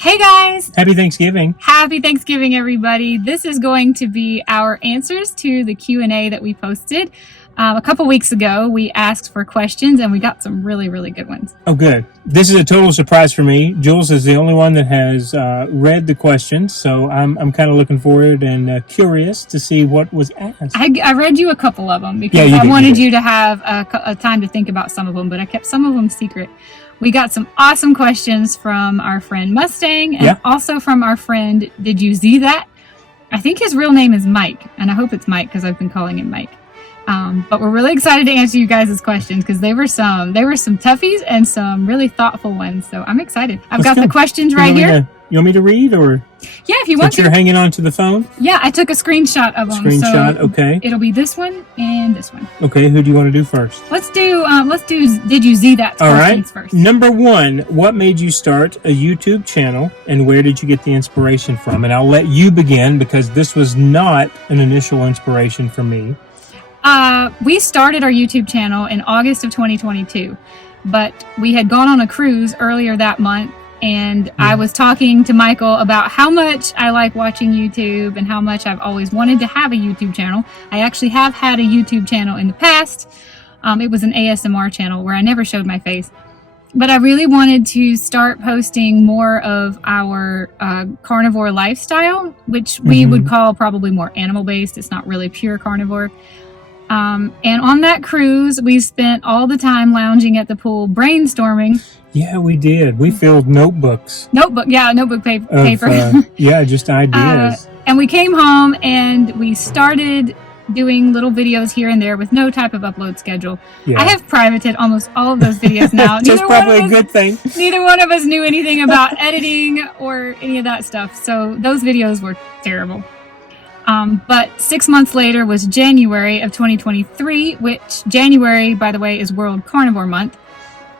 Hey guys! Happy Thanksgiving. Happy Thanksgiving, everybody. This is going to be our answers to the Q&A that we posted. A couple weeks ago, we asked for questions and we got some really, really good ones. Oh, good. This is a total surprise for me. Jules is the only one that has read the questions, so I'm kind of looking forward and curious to see what was asked. I read you a couple of them because I wanted you to have a time to think about some of them, but I kept some of them secret. We got some awesome questions from our friend Mustang and also from our friend Did You See That? I think his real name is Mike, and I hope it's Mike because I've been calling him Mike. But we're really excited to answer you guys' questions because they were some toughies and some really thoughtful ones. So I'm excited. I've got the questions right here. You want me to read, or? Yeah, if you want to. You're hanging on to the phone? Yeah, I took a screenshot of them. Okay. It'll be this one and this one. Okay, who do you want to do first? Let's do Did You See That questions first. Number one, what made you start a YouTube channel and where did you get the inspiration from? And I'll let you begin because this was not an initial inspiration for me. We started our YouTube channel in August of 2022, but we had gone on a cruise earlier that month, and I was talking to Michael about how much I like watching YouTube and how much I've always wanted to have a YouTube channel. I actually have had a YouTube channel in the past. It was an ASMR channel where I never showed my face, but I really wanted to start posting more of our carnivore lifestyle, which we would call probably more animal-based. It's not really pure carnivore. And on that cruise, we spent all the time lounging at the pool, brainstorming. Yeah, we did. We filled notebook paper. Just ideas. And we came home and we started doing little videos here and there with no type of upload schedule. Yeah. I have privated almost all of those videos now. That's probably a good thing. Neither one of us knew anything about editing or any of that stuff. So those videos were terrible. But 6 months later was January of 2023, which January, by the way, is World Carnivore Month.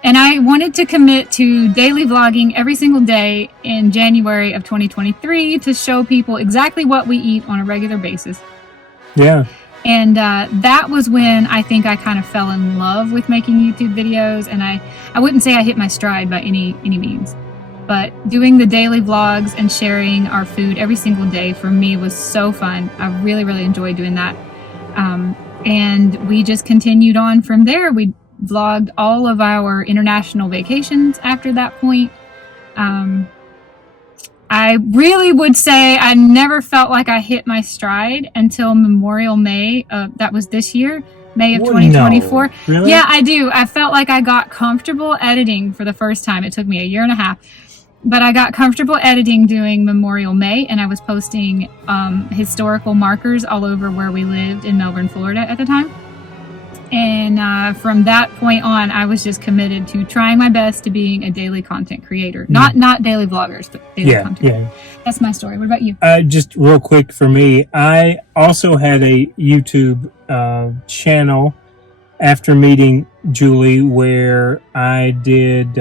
And I wanted to commit to daily vlogging every single day in January of 2023 to show people exactly what we eat on a regular basis. Yeah. And that was when I think I kind of fell in love with making YouTube videos. And I wouldn't say I hit my stride by any means. But doing the daily vlogs and sharing our food every single day for me was so fun. I really, really enjoyed doing that. And we just continued on from there. We vlogged all of our international vacations after that point. I really would say I never felt like I hit my stride until Memorial May. That was this year, May of 2024. No. Really? Yeah, I do. I felt like I got comfortable editing for the first time. It took me a year and a half. But I got comfortable editing doing Memorial May, and I was posting historical markers all over where we lived in Melbourne, Florida at the time. And from that point on, I was just committed to trying my best to being a daily content creator. Not daily vloggers, but daily content. Yeah. That's my story. What about you? Just real quick for me, I also had a YouTube channel after meeting Julie where I did...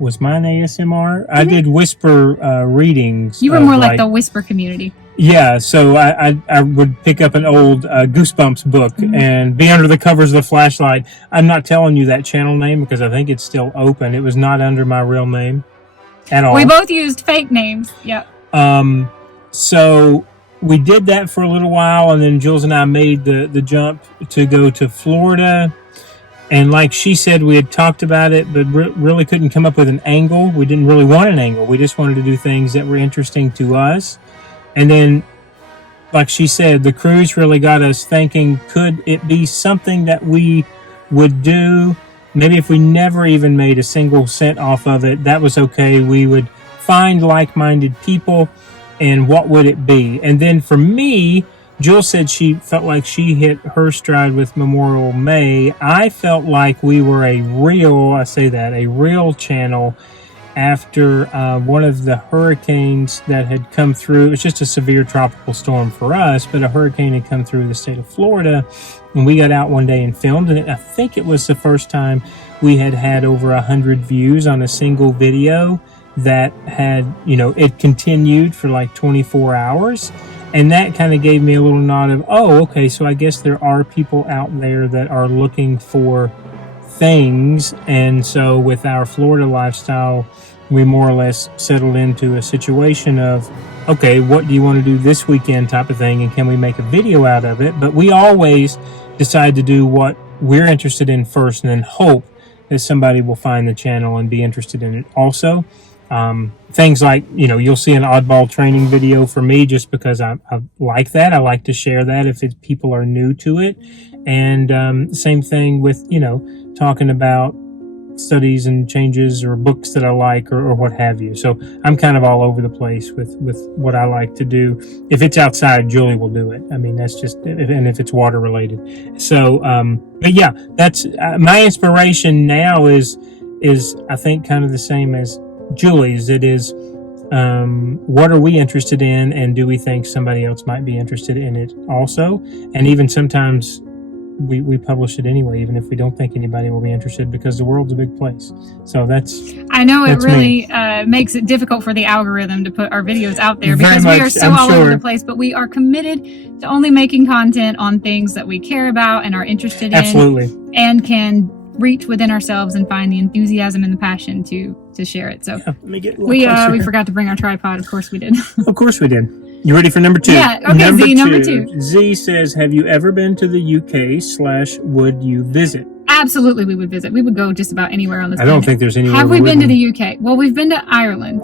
was mine ASMR? I did whisper readings. You were more like the whisper community. Yeah, so I would pick up an old Goosebumps book and be under the covers of the flashlight. I'm not telling you that channel name because I think it's still open. It was not under my real name at all. We both used fake names. Yep. So we did that for a little while, and then Jules and I made the jump to go to Florida. And like she said, we had talked about it, but really couldn't come up with an angle. We didn't really want an angle. We just wanted to do things that were interesting to us. And then, like she said, the cruise really got us thinking, could it be something that we would do? Maybe if we never even made a single cent off of it, that was okay. We would find like-minded people, and what would it be? And then for me... Jill said she felt like she hit her stride with Memorial May. I felt like we were a real channel after one of the hurricanes that had come through. It was just a severe tropical storm for us, but a hurricane had come through the state of Florida, and we got out one day and filmed, and I think it was the first time we had over 100 views on a single video that had, it continued for like 24 hours. And that kind of gave me a little nod of, oh, okay, so I guess there are people out there that are looking for things. And so with our Florida lifestyle, we more or less settled into a situation of, okay, what do you want to do this weekend type of thing, and can we make a video out of it? But we always decide to do what we're interested in first, and then hope that somebody will find the channel and be interested in it also. Things like, you'll see an oddball training video for me just because I like that. I like to share that if people are new to it. And same thing with, talking about studies and changes or books that I like or what have you. So I'm kind of all over the place with what I like to do. If it's outside, Julie will do it. I mean, that's just, and if it's water related. So, but yeah, that's my inspiration now is I think kind of the same as Julie's. It is, what are we interested in, and do we think somebody else might be interested in it also? And even sometimes we publish it anyway, even if we don't think anybody will be interested, because the world's a big place. So I know it really makes it difficult for the algorithm to put our videos out there because we are so all over the place, but we are committed to only making content on things that we care about and are interested in. Absolutely. And can reach within ourselves and find the enthusiasm and the passion to share it. So yeah, let me get we forgot to bring our tripod. Of course we did. Of course we did. You ready for number 2? Yeah, okay, number two. Z says, have you ever been to the UK / would you visit? Absolutely, we would visit. We would go just about anywhere on this planet. I don't think there's anywhere. Have we been to the UK? Well, we've been to Ireland.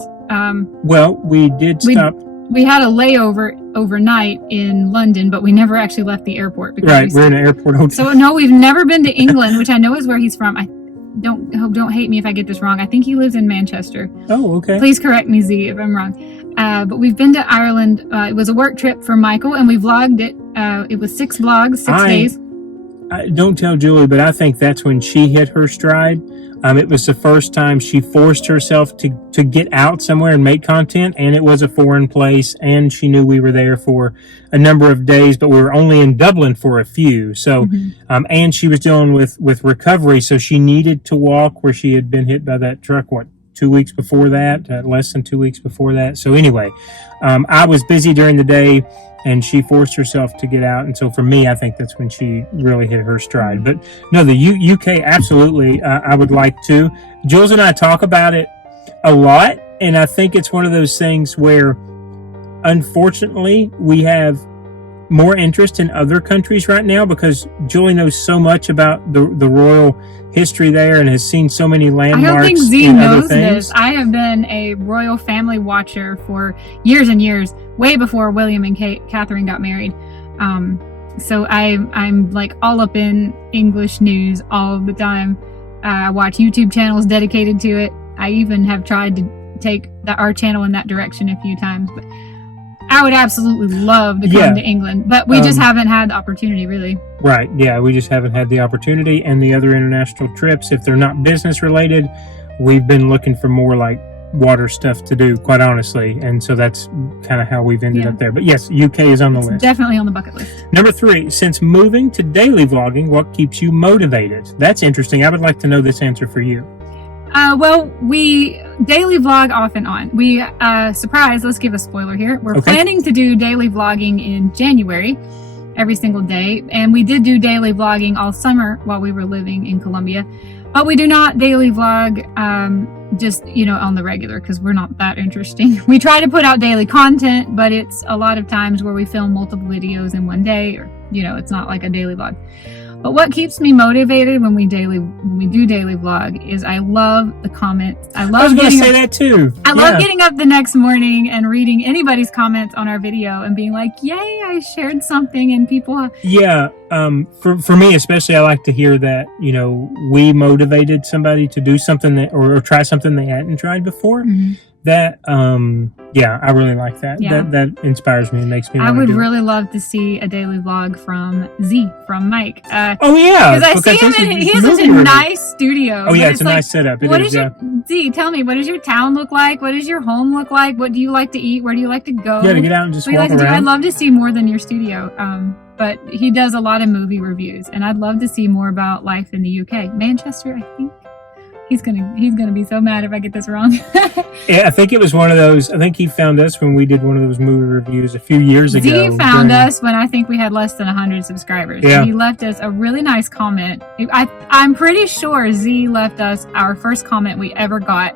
Well, we did stop. We had a layover overnight in London, but we never actually left the airport. Right, we're in an airport hotel. So no, we've never been to England, which I know is where he's from. I don't hate me if I get this wrong. I think he lives in Manchester. Oh, okay. Please correct me, Z, if I'm wrong. But we've been to Ireland. It was a work trip for Michael, and we vlogged it. It was 6 vlogs, 6 days. Don't tell Julie, but I think that's when she hit her stride. It was the first time she forced herself to get out somewhere and make content, and it was a foreign place, and she knew we were there for a number of days, but we were only in Dublin for a few. So, and she was dealing with recovery, so she needed to walk where she had been hit by that truck, 2 weeks before that, less than 2 weeks before that. So anyway, I was busy during the day, and she forced herself to get out. And so for me, I think that's when she really hit her stride. But no, the UK, absolutely, I would like to. Jules and I talk about it a lot, and I think it's one of those things where, unfortunately, we have more interest in other countries right now because Julie knows so much about the royal history there and has seen so many landmarks. I don't think Z knows this. I have been a royal family watcher for years and years, way before William and Catherine got married. So I'm like all up in English news all the time. I watch YouTube channels dedicated to it. I even have tried to take our channel in that direction a few times, but I would absolutely love to come to England, but we just haven't had the opportunity, really. Right, yeah, we just haven't had the opportunity. And the other international trips, if they're not business related, we've been looking for more like water stuff to do, quite honestly. And so that's kind of how we've ended up there. But yes, UK is on the list. Definitely on the bucket list. Number 3, since moving to daily vlogging, what keeps you motivated? That's interesting. I would like to know this answer for you. Well, we daily vlog off and on. We, surprise, let's give a spoiler here. We're planning to do daily vlogging in January, every single day. And we did do daily vlogging all summer while we were living in Colombia. But we do not daily vlog, just, on the regular, because we're not that interesting. We try to put out daily content, but it's a lot of times where we film multiple videos in one day, or, it's not like a daily vlog. But what keeps me motivated when we do daily vlog is I love the comments. I was going to say that too. I love getting up the next morning and reading anybody's comments on our video and being like, "Yay, I shared something," and people. Yeah, for me especially, I like to hear that we motivated somebody to do something or try something they hadn't tried before. Mm-hmm. That I really like that. Yeah. That inspires me and makes me. I would really love to see a daily vlog from Mike. Oh yeah, because I see him in he has such a nice studio. Oh yeah, it's a nice setup. Z, tell me, what does your town look like? What does your home look like? What do you like to eat? Where do you like to go? Yeah, to get out and just walk around. I'd love to see more than your studio. But he does a lot of movie reviews, and I'd love to see more about life in the UK, Manchester, I think. He's gonna be so mad if I get this wrong. Yeah, I think it was one of those. I think he found us when we did one of those movie reviews a few years ago. Z found us when I think we had less than 100 subscribers. Yeah. And he left us a really nice comment. I'm pretty sure Z left us our first comment we ever got.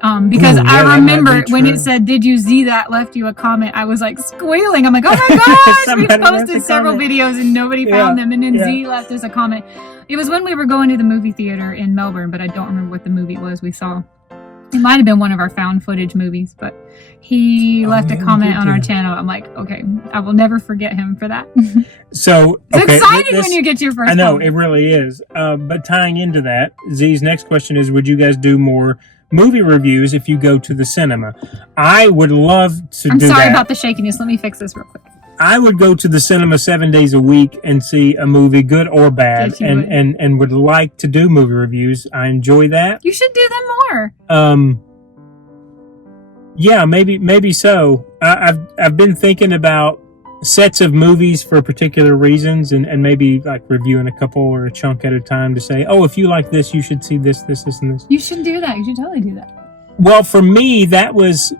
Because Ooh, yeah, I that might remember be when true. it said, "Did you see that?" left you a comment. I was like squealing. I'm like, "Oh my gosh!" We Somebody left a posted several comment. videos and nobody Yeah, found them. And then yeah. Z left us a comment. It was when we were going to the movie theater in Melbourne, but I don't remember what the movie was we saw. It might have been one of our found footage movies, but he left a yeah, we comment did on our do. channel. I'm like, okay, I will never forget him for that. So It's okay, exciting this- when you get your first I know comment. it really is. But tying into that, Z's next question is: would you guys do more movie reviews if you go to the cinema? I would love to I'm do sorry that. about the shakiness. Let me fix this real quick. I would go to the cinema 7 days a week and see a movie, good or bad, Yes, you and, would. and would like to do movie reviews. I enjoy that. You should do them more. Yeah, maybe so. I've been thinking about sets of movies for particular reasons, and maybe like reviewing a couple or a chunk at a time to say, oh, if you like this, you should see this, and this. You should do that. You should totally do that. Well, for me, that was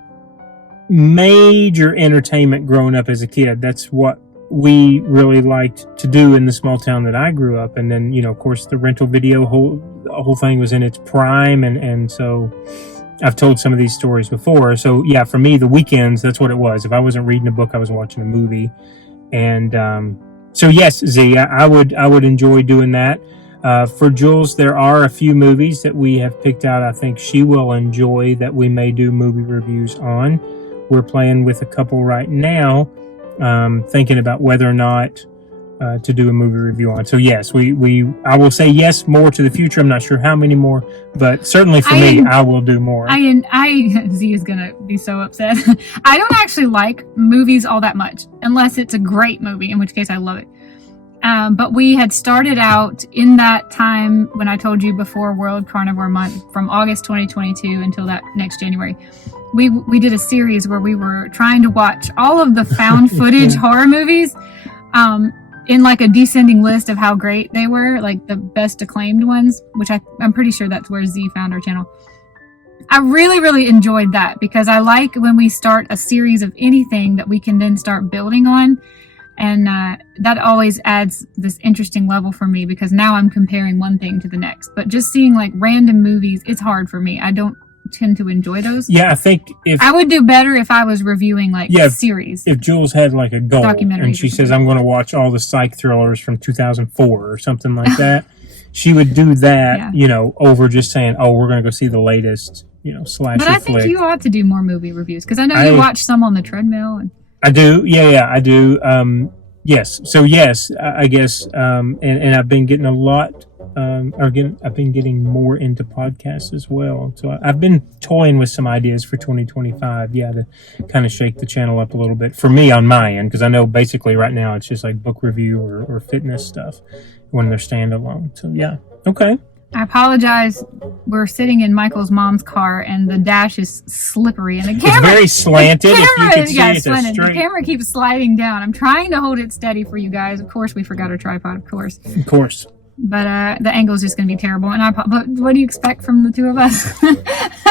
major entertainment growing up as a kid. That's what we really liked to do in the small town that I grew up. And then, of course, the rental video whole thing was in its prime. And so I've told some of these stories before. So yeah, for me, the weekends, that's what it was. If I wasn't reading a book, I was watching a movie. And so yes, Z, I would enjoy doing that. For Jules, there are a few movies that we have picked out. I think she will enjoy that we may do movie reviews on. We're playing with a couple right now, thinking about whether or not to do a movie review on. So yes, I will say yes more to the future. I'm not sure how many more, but certainly for me, I will do more. Z is gonna be so upset. I don't actually like movies all that much, unless it's a great movie, in which case I love it. But we had started out in that time when I told you before World Carnivore Month, from August 2022 until that next January. We did a series where we were trying to watch all of the found footage horror movies in like a descending list of how great they were, like the best acclaimed ones, which I'm pretty sure that's where Z found our channel. I really, really enjoyed that because I like when we start a series of anything that we can then start building on. And that always adds this interesting level for me because now I'm comparing one thing to the next. But just seeing like random movies, it's hard for me. I don't tend to enjoy those. Yeah, I think I would do better if I was reviewing like series. If Jules had like a goal and she says, I'm going to watch all the psych thrillers from 2004 or something like that, she would do that, over just saying, oh, we're going to go see the latest, slasher But I think flick. you ought to do more movie reviews because I know you watch some on the treadmill. And I do. Yeah, I do. Yes. So yes, I guess, and I've been getting a lot, I've been getting more into podcasts as well. So I've been toying with some ideas for 2025. Yeah, to kind of shake the channel up a little bit for me on my end, because I know basically right now it's just like book review or fitness stuff when they're standalone. So yeah. Okay. I apologize. We're sitting in Michael's mom's car, and the dash is slippery, and the camera. It's very slanted. If you can see, it's slanted. straight. The camera keeps sliding down. I'm trying to hold it steady for you guys. Of course, we forgot our tripod. Of course. Of course. But the angle is just going to be terrible. And but what do you expect from the two of us?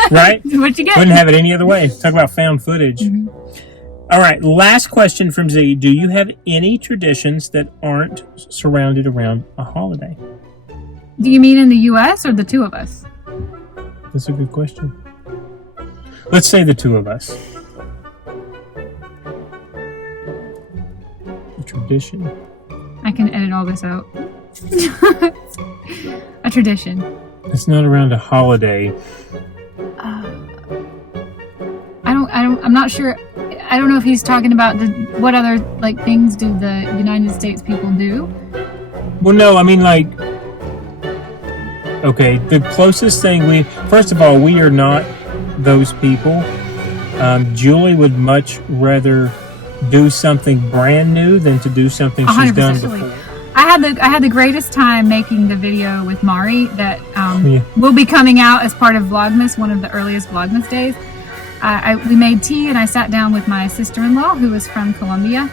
Right. What you get? Couldn't have it any other way. Talk about found footage. Mm-hmm. All right. Last question from Z. Do you have any traditions that aren't surrounded around a holiday? Do you mean in the U.S. or the two of us? That's a good question. Let's say the two of us. A tradition. I can edit all this out. A tradition. It's not around a holiday. I'm not sure. I don't know if he's talking about what other like things do the United States people do. Well, no, I mean like. Okay, the closest thing first of all, we are not those people. Julie would much rather do something brand new than to do something she's done before. I had the greatest time making the video with Mari that will be coming out as part of Vlogmas, one of the earliest Vlogmas days. We made tea and I sat down with my sister-in-law who is from Colombia,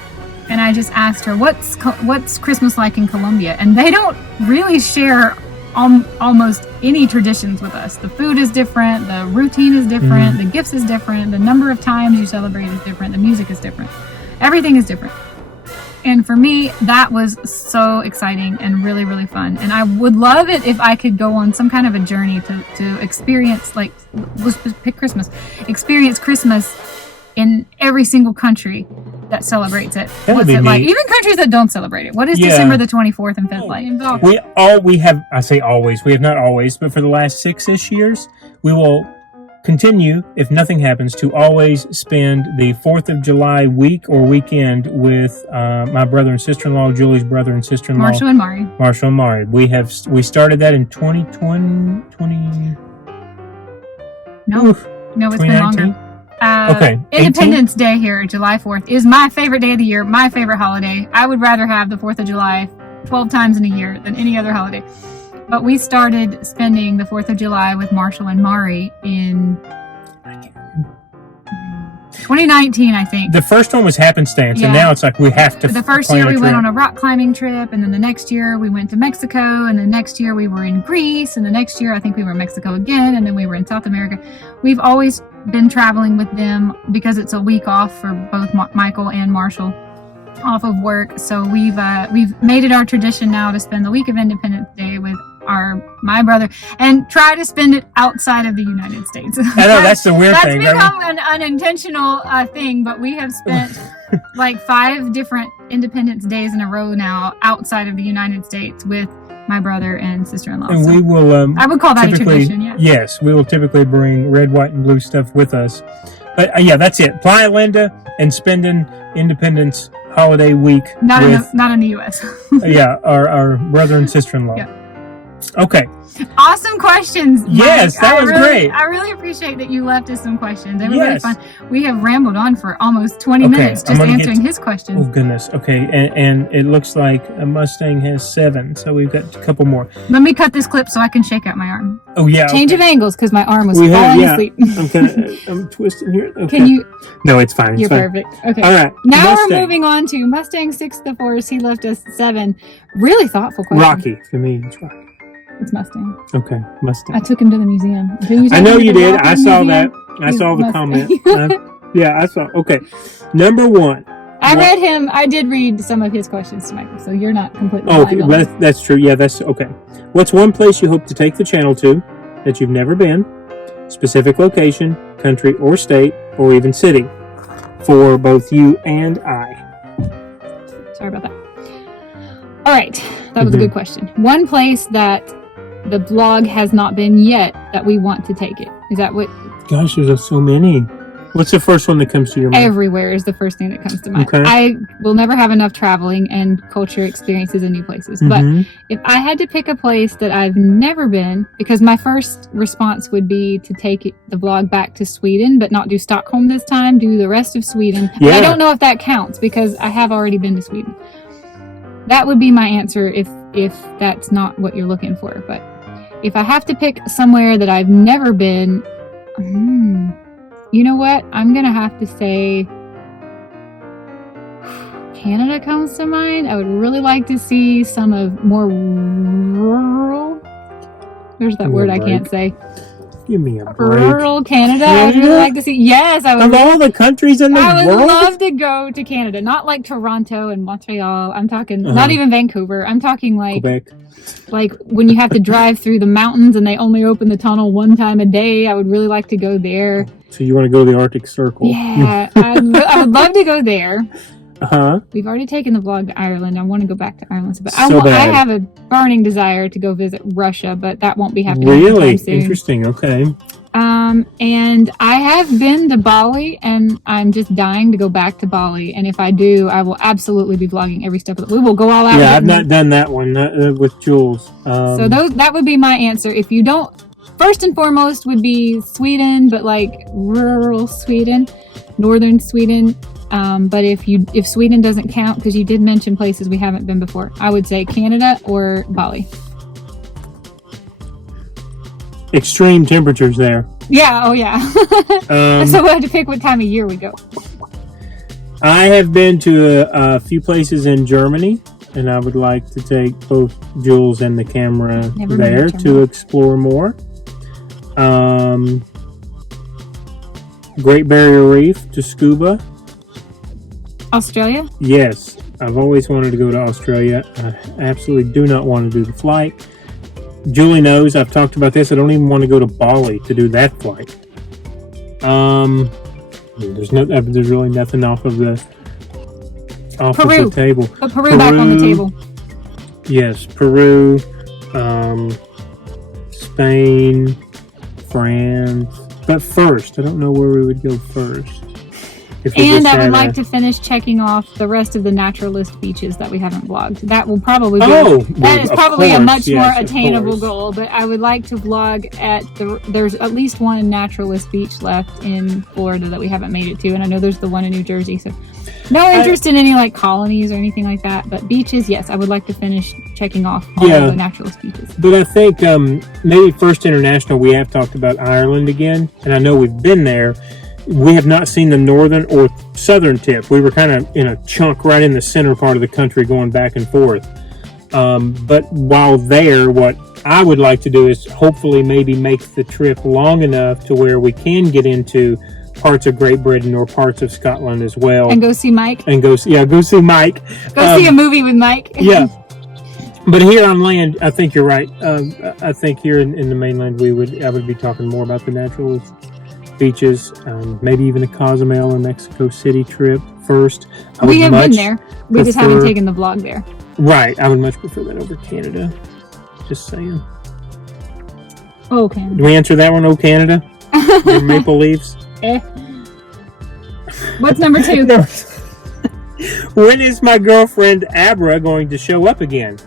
and I just asked her what's Christmas like in Colombia, and they don't really share almost any traditions with us. The food is different, the routine is different, the gifts is different, the number of times you celebrate is different, the music is different, everything is different. And for me, that was so exciting and really, really fun. And I would love it if I could go on some kind of a journey to experience, like, let's pick Christmas, experience Christmas in every single country that celebrates it. That would What's be it like? neat. Even countries that don't celebrate it. What is Yeah. December the 24th and 5th like? We have, I say always, we have not always, but for the last 6-ish years, we will continue, if nothing happens, to always spend the 4th of July week or weekend with my brother and sister-in-law, Julie's brother and sister-in-law, Marshall and Mari. Marshall and Mari. We started that in 2020. No, Oof, no, it's been longer. 2019. Okay, Independence Day here, July 4th, is my favorite day of the year, my favorite holiday. I would rather have the 4th of July 12 times in a year than any other holiday. But we started spending the 4th of July with Marshall and Mari in 2019, I think. The first one was happenstance, and Yeah. now it's like we have to. The first plan year we trip. went on a rock climbing trip, and then the next year we went to Mexico, and the next year we were in Greece, and the next year I think we were in Mexico again, and then we were in South America. We've always been traveling with them because it's a week off for both Michael and Marshall off of work. So we've made it our tradition now to spend the week of Independence Day with my brother and try to spend it outside of the United States. I know that's the weird That's thing. right? become an unintentional thing, but we have spent like 5 different Independence Days in a row now outside of the United States with my brother and sister-in-law. And So we will. I would call that a typically, tradition, yeah. Yes, we will typically bring red, white, and blue stuff with us. But yeah, that's it. Playa Linda and spending Independence Holiday Week Not with in the U.S. yeah our brother and sister-in-law. Yeah. Okay. Awesome questions, Mike. Yes, that was great. I really appreciate that you left us some questions. They were really Yes. fun. We have rambled on for almost 20 Okay, minutes I'm just gonna answering his Oh questions. goodness. Okay, and it looks like a Mustang has 7, so we've got a couple more. Let me cut this clip so I can shake out my arm. Oh yeah. Change of angles because my arm was We have- falling yeah. asleep. I'm twisting here. Okay. Can you? No, it's fine. It's You're fine. perfect. Okay. All right. Now Mustang. we're moving on to Mustang 6 the Force. He left us 7. Really thoughtful question. Rocky for me. It's Rocky. It's Mustang. Okay, Mustang. I took him to the museum. Did you take I know him to you the did. Rocky I saw Museum? that. I You saw the must- comment. Yeah, I saw. Okay, number 1. I What- read him. I did read some of his questions to Michael, so you're not completely Oh, blind okay, on this. that's true. Yeah, that's okay. What's one place you hope to take the channel to that you've never been? Specific location, country, or state, or even city for both you and I. Sorry about that. All right, that was a Mhm. good question. One place that the blog has not been yet that we want to take it. Is that what? Gosh, there's so many. What's the first one that comes to your mind? Everywhere is the first thing that comes to mind. Okay. I will never have enough traveling and culture experiences in new places. But Mhm. if I had to pick a place that I've never been, because my first response would be to take the vlog back to Sweden, but not do Stockholm this time, do the rest of Sweden. And I Yeah. don't know if that counts because I have already been to Sweden. That would be my answer if that's not what you're looking for. But if I have to pick somewhere that I've never been, you know what? I'm going to have to say Canada comes to mind. I would really like to see some of more rural. There's that Give me word a I can't break. say. Give me a break. Rural Canada. I would really Canada? like to see. Yes, I would. Of all the countries in the I would world, love to go to Canada. Not like Toronto and Montreal. I'm talking Uh-huh. not even Vancouver. I'm talking like Quebec. when you have to drive through the mountains and they only open the tunnel one time a day. I would really like to go there. So you want to go to the Arctic Circle? Yeah, I would love to go there. Uh-huh. We've already taken the vlog to Ireland. I want to go back to Ireland, but So I bad. have a burning desire to go visit Russia, but that won't be happening Really anytime soon. interesting. Okay. And I have been to Bali, and I'm just dying to go back to Bali. And if I do, I will absolutely be vlogging every step of it. We will go all out. Yeah, with I've it. not done that one with Jules. So that would be my answer. If you don't, first and foremost would be Sweden, but like rural Sweden, northern Sweden. But if Sweden doesn't count, because you did mention places we haven't been before, I would say Canada or Bali. extreme temperatures there. Yeah, oh yeah. So we had to pick what time of year we go. I have been to a few places in Germany, and I would like to take both Jules and the camera Never been there to to Germany. explore more. Great Barrier Reef to scuba. Australia? Yes, I've always wanted to go to Australia. I absolutely do not want to do the flight. Julie knows I've talked about this. I don't even want to go to Bali to do that flight. There's really nothing off of the table. Put Peru back on the table. Yes, Peru, Spain, France. But first, I don't know where we would go first. And I would like to finish checking off the rest of the naturalist beaches that we haven't vlogged. That will probably be that is probably a much more attainable goal. But I would like to vlog there's at least one naturalist beach left in Florida that we haven't made it to, and I know there's the one in New Jersey. So no interest in any like colonies or anything like that. But beaches, yes, I would like to finish checking off all of the naturalist beaches. But I think maybe First International, we have talked about Ireland again, and I know we've been there. We have not seen the northern or southern tip. We were kind of in a chunk right in the center part of the country going back and forth. But while there, what I would like to do is hopefully maybe make the trip long enough to where we can get into parts of Great Britain or parts of Scotland as well. And go see Mike. And go see Mike. Go see a movie with Mike. Yeah. But here on land, I think you're right. I think here in the mainland, I would be talking more about the natural beaches, maybe even a Cozumel or Mexico City trip first. We have been there. We just haven't taken the vlog there. Right. I would much prefer that over Canada. Just saying. Oh, Canada. Do we answer that one? Oh, Canada? Your Maple Leafs? What's number 2? When is my girlfriend Abra going to show up again?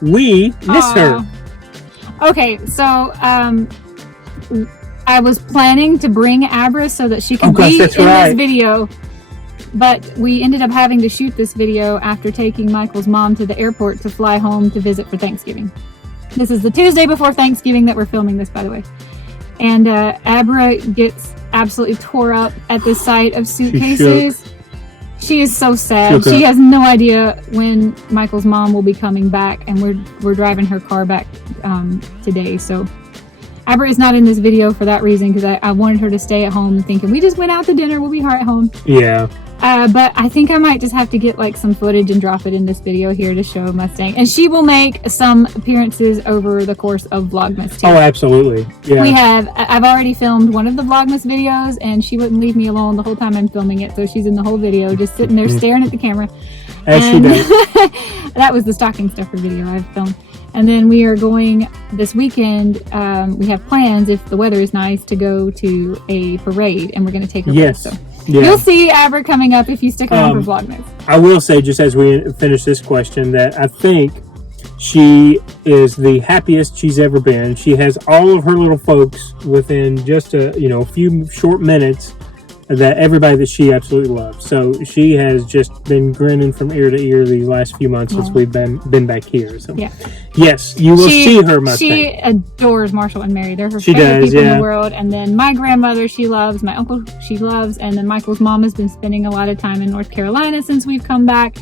We miss her. Okay, so I was planning to bring Abra so that she could be in this video, but we ended up having to shoot this video after taking Michael's mom to the airport to fly home to visit for Thanksgiving. This is the Tuesday before Thanksgiving that we're filming this, by the way. And Abra gets absolutely tore up at the sight of suitcases. She is so sad. She has no idea when Michael's mom will be coming back, and we're driving her car back today. So Abra is not in this video for that reason, because I wanted her to stay at home thinking we just went out to dinner, we'll be right home. Yeah. But I think I might just have to get like some footage and drop it in this video here to show Mustang. And she will make some appearances over the course of Vlogmas too. Oh, absolutely. Yeah. I've already filmed one of the Vlogmas videos, and she wouldn't leave me alone the whole time I'm filming it. So she's in the whole video just sitting there staring at the camera. As she does. That was the stocking stuffer video I've filmed. And then we are going this weekend. We have plans, if the weather is nice, to go to a parade, and we're going to take her with us. So you'll see Abra coming up if you stick around for Vlogmas. I will say, just as we finish this question, that I think she is the happiest she's ever been. She has all of her little folks within just a few short minutes. That everybody that she absolutely loves. So she has just been grinning from ear to ear these last few months since we've been back here. So yes, you will see her Mustang. She adores Marshall and Mary. They're her favorite people in the world. And then my grandmother she loves, my uncle she loves, and then Michael's mom has been spending a lot of time in North Carolina since we've come back.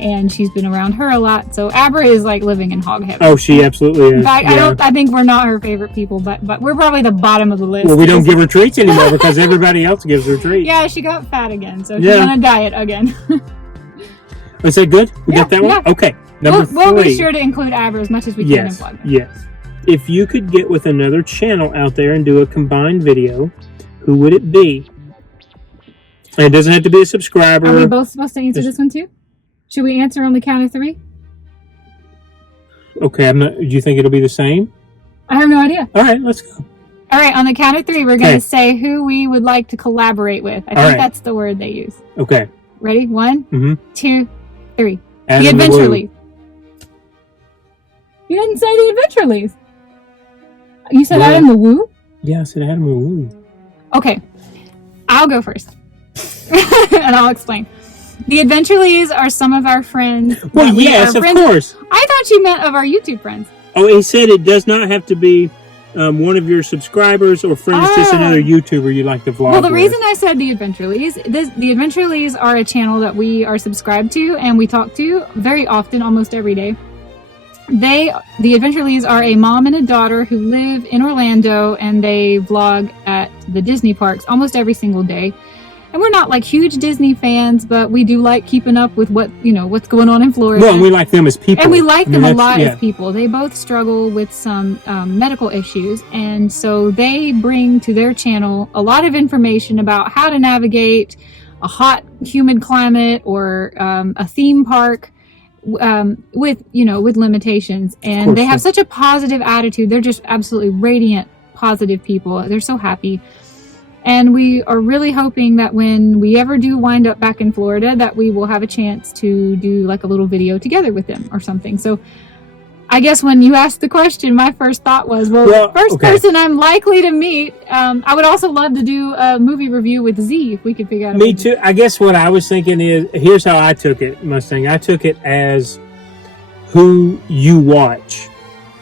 And she's been around her a lot. So Abra is like living in hog heaven. Oh, she absolutely is. In fact, I think we're not her favorite people, but we're probably the bottom of the list. Well, we don't give her treats anymore because everybody else gives her treats. Yeah, she got fat again, so she's on a diet again. Is that good? We got that one? Yeah. Okay. Number 3. We'll be sure to include Abra as much as we can in Vlogmas. Yes. If you could get with another channel out there and do a combined video, who would it be? And it doesn't have to be a subscriber. Are we both supposed to answer this one too? Should we answer on the count of 3? Okay, do you think it'll be the same? I have no idea. All right, let's go. All right, on the count of 3, we're going to say who we would like to collaborate with. I think that's the word they use. Okay. Ready? 1, 2, 3. Adam the Adventure League. You didn't say the Adventure League. You said Adam the Woo? Yeah, I said Adam the Woo. Okay, I'll go first. And I'll explain. The Adventurelys are some of our friends. Well, yes, of course. I thought you meant of our YouTube friends. Oh, he said it does not have to be one of your subscribers or friends, just another YouTuber you like to vlog Well, the reason I said the Adventurelys, the Adventurelys are a channel that we are subscribed to and we talk to very often, almost every day. The Adventurelys are a mom and a daughter who live in Orlando, and they vlog at the Disney parks almost every single day. And we're not like huge Disney fans, but we do like keeping up with what's going on in Florida. Well, and we like them as people. And we like them a lot as people. They both struggle with some medical issues. And so they bring to their channel a lot of information about how to navigate a hot, humid climate or a theme park with limitations. And they have such a positive attitude. They're just absolutely radiant, positive people. They're so happy. And we are really hoping that when we ever do wind up back in Florida, that we will have a chance to do like a little video together with them or something. So I guess when you asked the question, my first thought was, first person I'm likely to meet. I would also love to do a movie review with Z if we could figure out a Me too. I guess what I was thinking is, here's how I took it, Mustang. I took it as who you watch.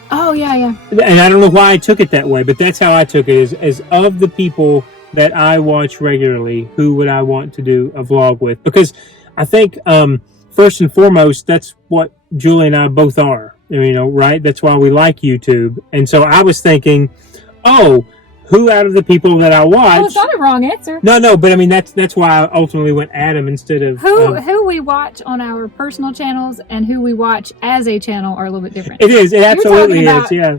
Oh, yeah. And I don't know why I took it that way, but that's how I took it, as of the people that I watch regularly, who would I want to do a vlog with? Because I think, first and foremost, that's what Julie and I both are, right? That's why we like YouTube. And so I was thinking, who out of the people that I watch... Oh, it's not a wrong answer. No, but I mean, that's why I ultimately went Adam instead of... Who we watch on our personal channels and who we watch as a channel are a little bit different. It is. It absolutely is, yeah.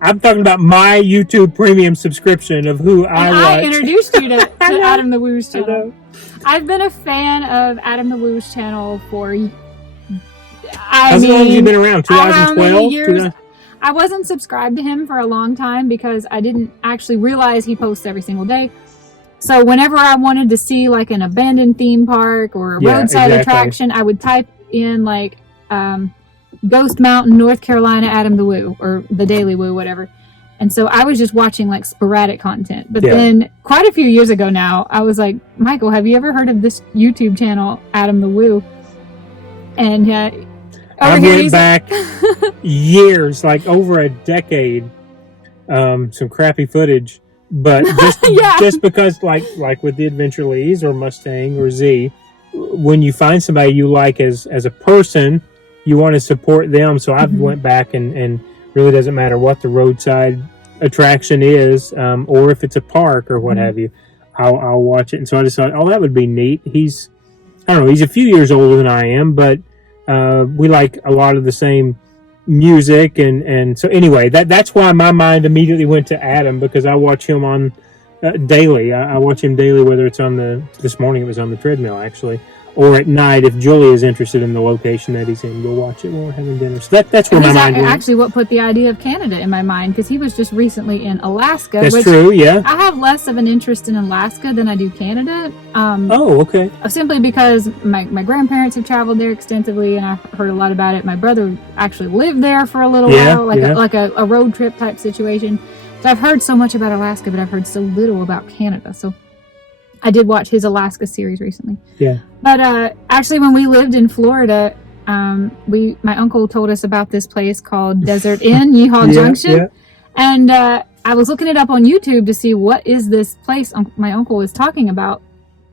I'm talking about my YouTube premium subscrition of who I watch. I introduced you to Adam the Woo's channel. I've been a fan of Adam the Woo's channel for... How long have you been around? 2012? Years. I wasn't subscribed to him for a long time because I didn't actually realize he posts every single day. So whenever I wanted to see like an abandoned theme park or a roadside attraction, I would type in like Ghost Mountain, North Carolina, Adam the Woo, or the Daily Woo, whatever. And so I was just watching like sporadic content. But then quite a few years ago now, I was like, Michael, have you ever heard of this YouTube channel, Adam the Woo? And I went back years, like over a decade, some crappy footage, but just because like with the Adventure Lees or Mustang or Z, when you find somebody you like as a person, you want to support them. So I went back and really doesn't matter what the roadside attraction is, or if it's a park or what have you, I'll watch it. And so I just thought, that would be neat. He's a few years older than I am, but we like a lot of the same music, and so anyway, that's why my mind immediately went to Adam, because I watch him on daily. I watch him daily, whether it's this morning it was on the treadmill actually, or at night if Julie is interested in the location that he's in, we'll watch it when we're having dinner. So that's where my mind went. Actually what put the idea of Canada in my mind, because he was just recently in Alaska. That's true, yeah. I have less of an interest in Alaska than I do Canada. Okay. Simply because my grandparents have traveled there extensively, and I've heard a lot about it. My brother actually lived there for a little while, like a road trip type situation. So I've heard so much about Alaska, but I've heard so little about Canada. So I did watch his Alaska series recently. Yeah. But actually, when we lived in Florida, my uncle told us about this place called Desert Inn, Yeehaw Junction. Yeah. And I was looking it up on YouTube to see what is this place my uncle was talking about.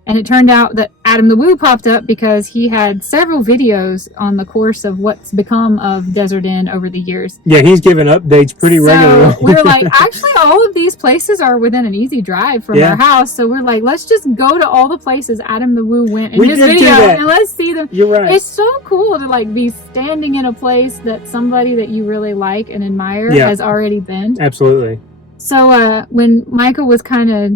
And it turned out that Adam the Woo popped up because he had several videos on the course of what's become of Desert Inn over the years. Yeah, he's given updates pretty regularly. So we're like, actually, all of these places are within an easy drive from our house. So we're like, let's just go to all the places Adam the Woo went in his video and let's see them. You're right. It's so cool to like be standing in a place that somebody that you really like and admire has already been. Absolutely. So when Michael was kind of,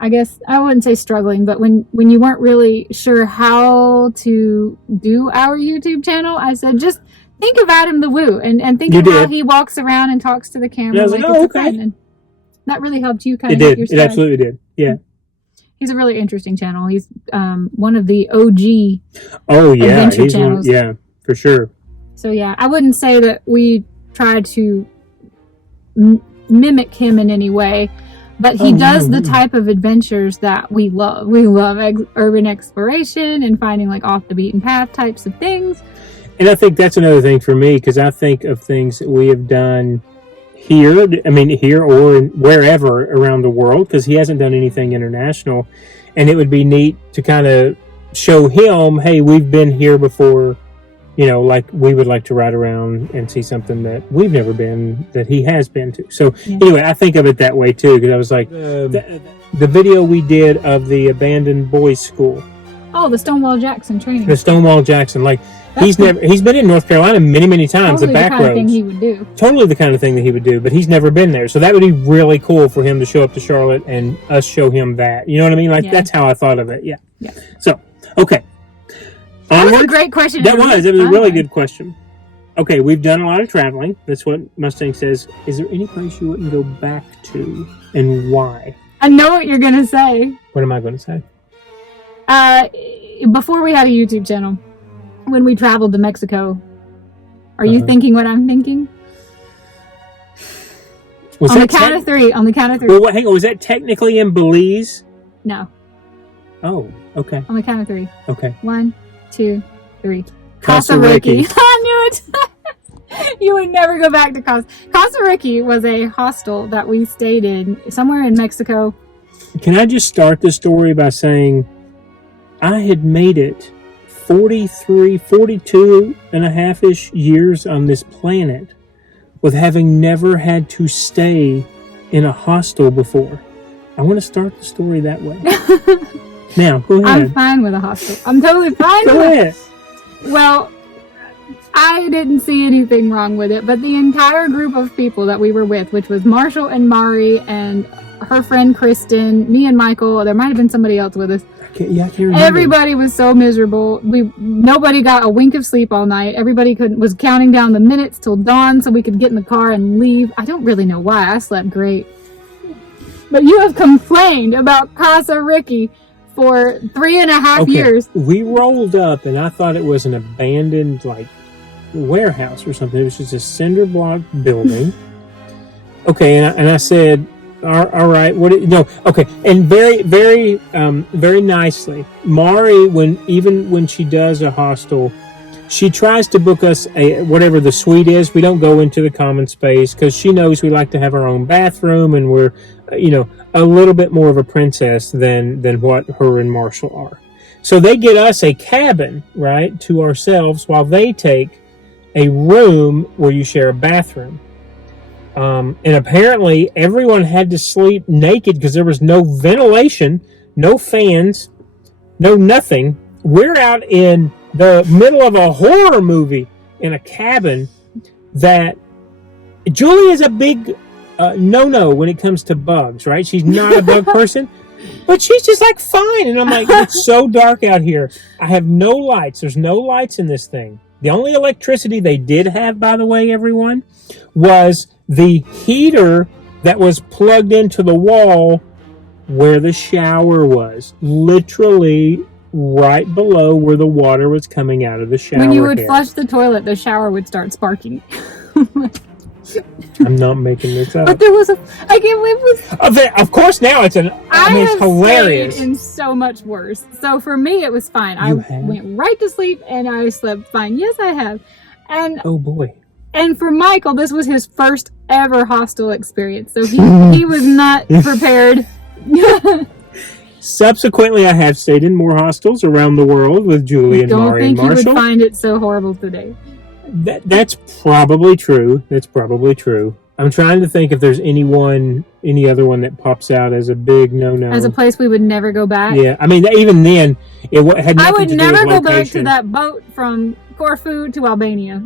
I guess I wouldn't say struggling, but when you weren't really sure how to do our YouTube channel, I said, just think of Adam the Woo and think of how he walks around and talks to the camera like it's a friend. And that really helped you kind of get your stride. It absolutely did. Yeah. He's a really interesting channel. He's one of the OG adventure channels. Yeah, for sure. So yeah, I wouldn't say that we tried to mimic him in any way. But he does the type of adventures that we love. We love urban exploration and finding like off the beaten path types of things. And I think that's another thing for me, because I think of things that we have done here or wherever around the world, because he hasn't done anything international. And it would be neat to kind of show him, hey, we've been here before like we would like to ride around and see something that we've never been, that he has been to. So Yeah. anyway, I think of it that way too, because I was like, the video we did of the abandoned boys' school, Oh, the Stonewall Jackson training. the Stonewall Jackson, like That's he's been in North Carolina many times, totally the back kind of thing roads. he would do. Totally the kind of thing that he would do, but he's never been there. So that would be really cool for him to show up to Charlotte and us show him that. You know what I mean? Like, Yeah. that's how I thought of it. Yeah. Yeah. So, okay. That was a Onward. great question. It was a really Fun. good question. Okay, we've done a lot of traveling. That's what Mustang says. Is there any place you wouldn't go back to, and why? I know what you're gonna say. What am I going to say? Before we had a YouTube channel, when we traveled to Mexico, are you Uh-huh. thinking what I'm thinking? Was On the that count of three. On the count of three. Well, hang on. Was that technically in Belize? No. Oh, okay. On the count of three. Okay. 1, 2, 3. Costa Costa Rica. Rica. I knew it. You would never go back to Costa Rica. Was a hostel that we stayed in somewhere in Mexico. Can I just start the story by saying I had made it 42 and a half-ish years on this planet with having never had to stay in a hostel before. I want to start the story that way. Now, go I'm ahead. fine with a hostel. I'm totally fine Go with it. ahead. Well, I didn't see anything wrong with it, but the entire group of people that we were with, which was Marshall and Mari and her friend Kristen, me and Michael, there might have been somebody else with us. I can't remember. Everybody was so miserable. Nobody got a wink of sleep all night. Everybody was counting down the minutes till dawn so we could get in the car and leave. I don't really know why. I slept great. But you have complained about Costa Rica for 3.5 years. We rolled up and I thought it was an abandoned warehouse or something. It was just a cinder block building. Okay, and I said, all right, okay, and very nicely, Mari, when she does a hostel, she tries to book us whatever the suite is. We don't go into the common space because she knows we like to have our own bathroom, and we're a little bit more of a princess than what her and Marshall are. So they get us a cabin, right, to ourselves, while they take a room where you share a bathroom. And apparently everyone had to sleep naked because there was no ventilation, no fans, no nothing. We're out in the middle of a horror movie in a cabin that Julie is a big no-no when it comes to bugs, right? She's not a bug person, but she's just fine. And I'm like, it's so dark out here. I have no lights. There's no lights in this thing. The only electricity they did have, by the way, everyone, was the heater that was plugged into the wall where the shower was. Literally right below where the water was coming out of the shower. When you would head. flush the toilet, the shower would start sparking. I'm not making this up. But there was it was. Of course, now it's Have hilarious. stayed in so much worse. So for me, it was fine. You I have? went right to sleep and I slept fine. Yes, I have. And Oh boy. and for Michael, this was his first ever hostel experience, so he was not prepared. Subsequently, I have stayed in more hostels around the world with Julie and Don't Mari and think he would Marshall. find it so horrible today. That's probably true. I'm trying to think if there's any other one that pops out as a big no-no. As a place we would never go back. Yeah, I mean, even then, had nothing I would to do never with go back to location. that boat from Corfu to Albania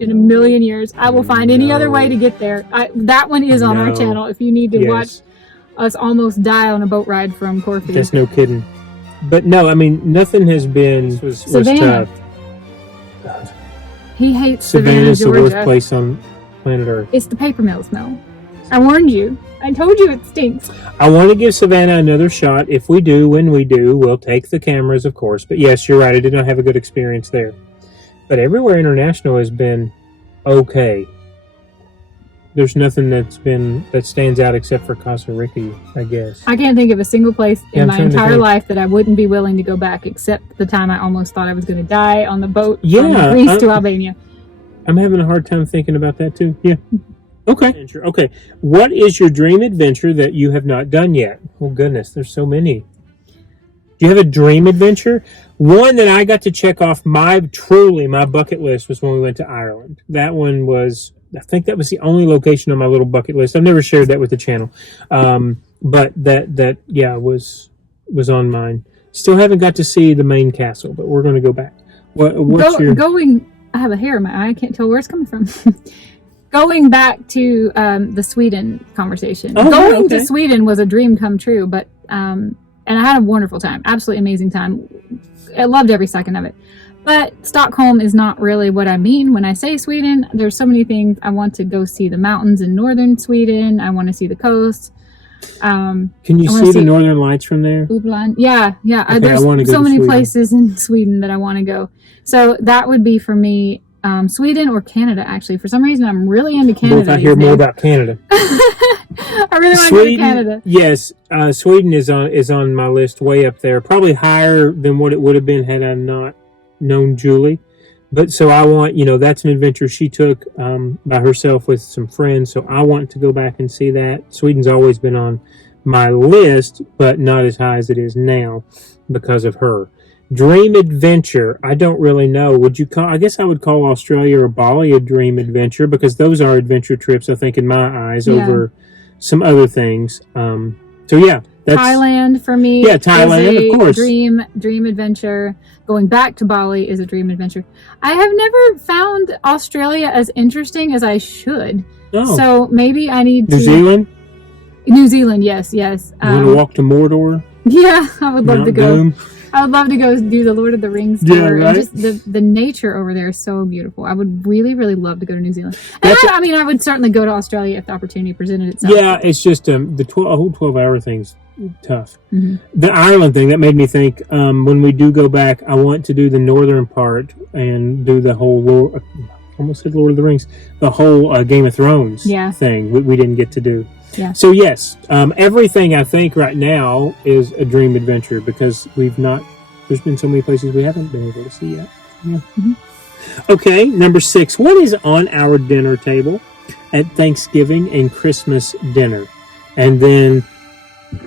in a million years. I will find any other way to get there. That one is on our No. channel if you need to Yes. watch us almost die on a boat ride from Corfu. That's no kidding. But no, I mean, nothing has been was Savannah. tough. He hates Savannah, Savannah's the Georgia. worst place on planet Earth. It's the paper mill smell. I warned you. I told you it stinks. I want to give Savannah another shot. If we do, when we do, we'll take the cameras, of course. But yes, you're right. I did not have a good experience there. But everywhere international has been okay. There's nothing that stands out except for Costa Rica, I guess. I can't think of a single place Yeah, in I'm my trying to entire think. life that I wouldn't be willing to go back, except the time I almost thought I was going to die on the boat Yeah, from Greece to Albania. I'm having a hard time thinking about that too. Yeah. Okay. Okay. What is your dream adventure that you have not done yet? Oh goodness, there's so many. Do you have a dream adventure? One that I got to check off my bucket list was when we went to Ireland. That one was, I think that was the only location on my little bucket list. I've never shared that with the channel. But that was on mine. Still haven't got to see the main castle, but we're going to go back. I have a hair in my eye. I can't tell where it's coming from. Going back to the Sweden conversation. Going to Sweden was a dream come true, but and I had a wonderful time. Absolutely amazing time. I loved every second of it. But Stockholm is not really what I mean when I say Sweden. There's so many things. I want to go see the mountains in northern Sweden. I want to see the coast. Can you see the northern lights from there? Uppland. Yeah. Okay, there's so many places in Sweden that I want to go. So that would be for me, Sweden or Canada. Actually, for some reason, I'm really into Canada. I hear more about Canada. I really want to go to Canada. Yes, Sweden is on my list, way up there, probably higher than what it would have been had I not known Julie. But so I want, that's an adventure she took by herself with some friends. So I want to go back and see that. Sweden's always been on my list, but not as high as it is now because of her. Dream adventure, I don't really know. I guess I would call Australia or Bali a dream adventure because those are adventure trips, I think, in my eyes, over some other things. So yeah. That's, Thailand for me. Yeah, Thailand, of course. Dream adventure. Going back to Bali is a dream adventure. I have never found Australia as interesting as I should. Oh. So maybe I need New Zealand? New Zealand, yes. You want to walk to Mordor? Yeah, I would love to go. Doom? I would love to go do the Lord of the Rings tour. Yeah, right? And just the nature over there is so beautiful. I would really, really love to go to New Zealand. And I would certainly go to Australia if the opportunity presented itself. Yeah, it's just the whole 12-hour thing's tough. Mm-hmm. The Ireland thing, that made me think, when we do go back, I want to do the northern part and do the whole, almost said Lord of the Rings, the whole Game of Thrones thing we didn't get to do. Yeah. So yes, everything I think right now is a dream adventure because there's been so many places we haven't been able to see yet. Yeah. Mm-hmm. Okay, number 6. What is on our dinner table at Thanksgiving and Christmas dinner? And then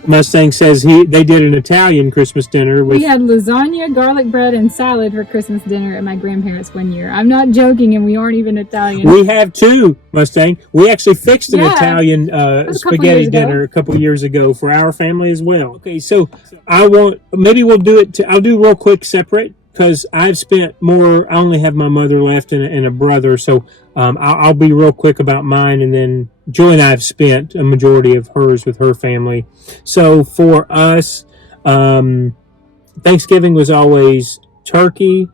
Mustang says they did an Italian Christmas dinner. We had lasagna, garlic bread, and salad for Christmas dinner at my grandparents' one year. I'm not joking, and we aren't even Italian. We have two, Mustang. We actually fixed an Italian spaghetti dinner a couple years ago for our family as well. Okay, so maybe we'll do it. I'll do real quick separate because I've spent more. I only have my mother left and a brother, so I'll be real quick about mine, and then Julie and I have spent a majority of hers with her family. So for us, Thanksgiving was always turkey,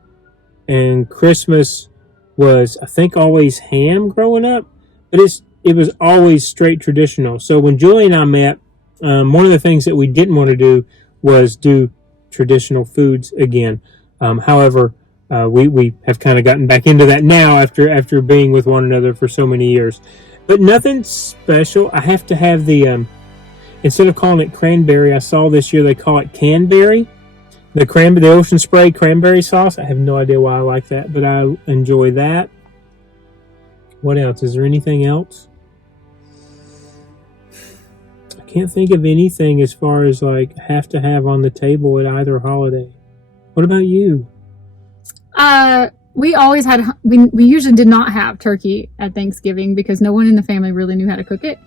and Christmas was, I think, always ham growing up. But it was always straight traditional. So when Julie and I met, one of the things that we didn't want to do was do traditional foods again. However, we have kind of gotten back into that now after being with one another for so many years. But nothing special. I have to have the, instead of calling it cranberry, I saw this year they call it canberry. The Ocean Spray cranberry sauce. I have no idea why I like that, but I enjoy that. What else? Is there anything else? I can't think of anything as far as have to have on the table at either holiday. What about you? We always had, we usually did not have turkey at Thanksgiving because no one in the family really knew how to cook it.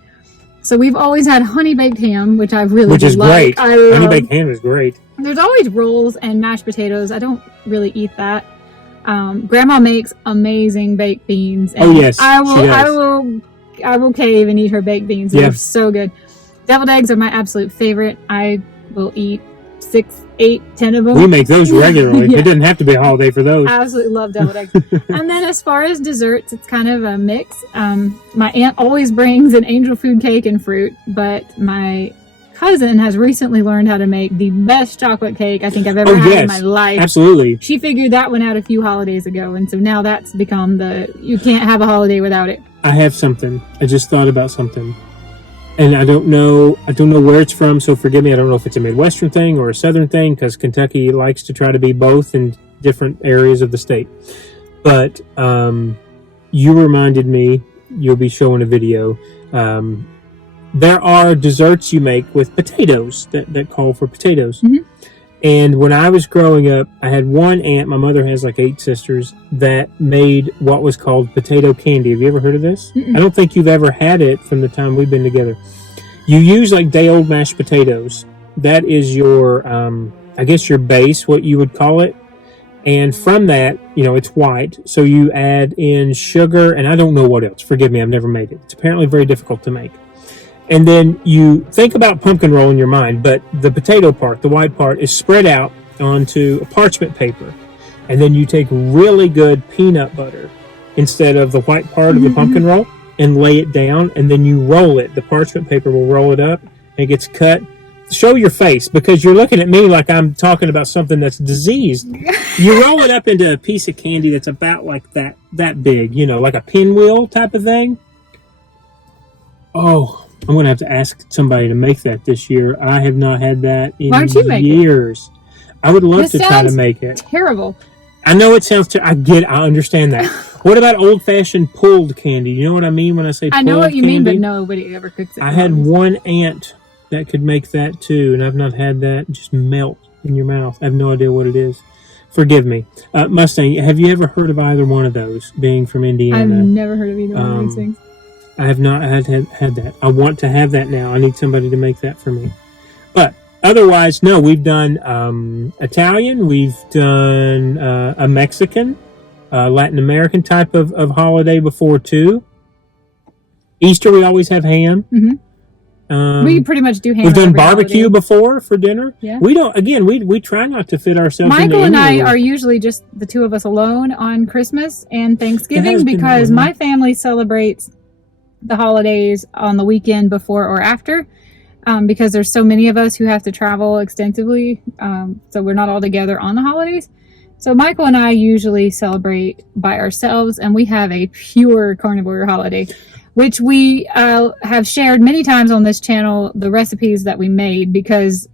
So we've always had honey baked ham, which I really Which is like. great. Honey baked ham is great. There's always rolls and mashed potatoes. I don't really eat that. Grandma makes amazing baked beans. And oh yes, I will cave and eat her baked beans. They're so good. Deviled eggs are my absolute favorite. I will eat 6, 8, 10 of them. We make those regularly. It doesn't have to be a holiday for those. I absolutely love deviled eggs. And then as far as desserts, it's kind of a mix. My aunt always brings an angel food cake and fruit, but my cousin has recently learned how to make the best chocolate cake I think I've ever had in my life. Absolutely. She figured that one out a few holidays ago, and so now that's become you can't have a holiday without it. I have something. I just thought about something. And I don't know where it's from, so forgive me. I don't know if it's a Midwestern thing or a Southern thing, because Kentucky likes to try to be both in different areas of the state. But you reminded me, you'll be showing a video. There are desserts you make with potatoes that call for potatoes. Mm-hmm. And when I was growing up, I had one aunt, my mother has like 8 sisters, that made what was called potato candy. Have you ever heard of this? Mm-mm. I don't think you've ever had it from the time we've been together. You use like day-old mashed potatoes. That is your, I guess your base, what you would call it. And from that, it's white. So you add in sugar, and I don't know what else. Forgive me, I've never made it. It's apparently very difficult to make. And then you think about pumpkin roll in your mind, but the potato part, the white part, is spread out onto a parchment paper. And then you take really good peanut butter instead of the white part of the pumpkin roll and lay it down, and then you roll it. The parchment paper will roll it up, and it gets cut. Show your face, because you're looking at me like I'm talking about something that's diseased. You roll it up into a piece of candy that's about like that big, like a pinwheel type of thing. Oh, I'm going to have to ask somebody to make that this year. I have not had that in Why don't you make years. I would love This to try to sounds make it. Terrible. I know it sounds I understand that. What about old-fashioned pulled candy? You know what I mean when I say pulled I know what you candy? mean, but nobody ever cooks it. I had one aunt that could make that too, and I've not had that. Just melt in your mouth. I have no idea what it is. Forgive me. Mustang, have you ever heard of either one of those, being from Indiana? I've never heard of either one of these things. I have not had that. I want to have that now. I need somebody to make that for me. But otherwise, no, we've done Italian. We've done a Mexican, Latin American type of holiday before too. Easter, we always have ham. Mm-hmm. We pretty much do ham. We've done every barbecue holiday. before for dinner. Yeah. We don't. Again, we try not to fit ourselves. Michael into and any I rules. are usually just the two of us alone on Christmas and It Thanksgiving has been because that way. my family celebrates the holidays on the weekend before or after, because there's so many of us who have to travel extensively, so we're not all together on the holidays. So Michael and I usually celebrate by ourselves, and we have a pure carnivore holiday, which we have shared many times on this channel, the recipes that we made, because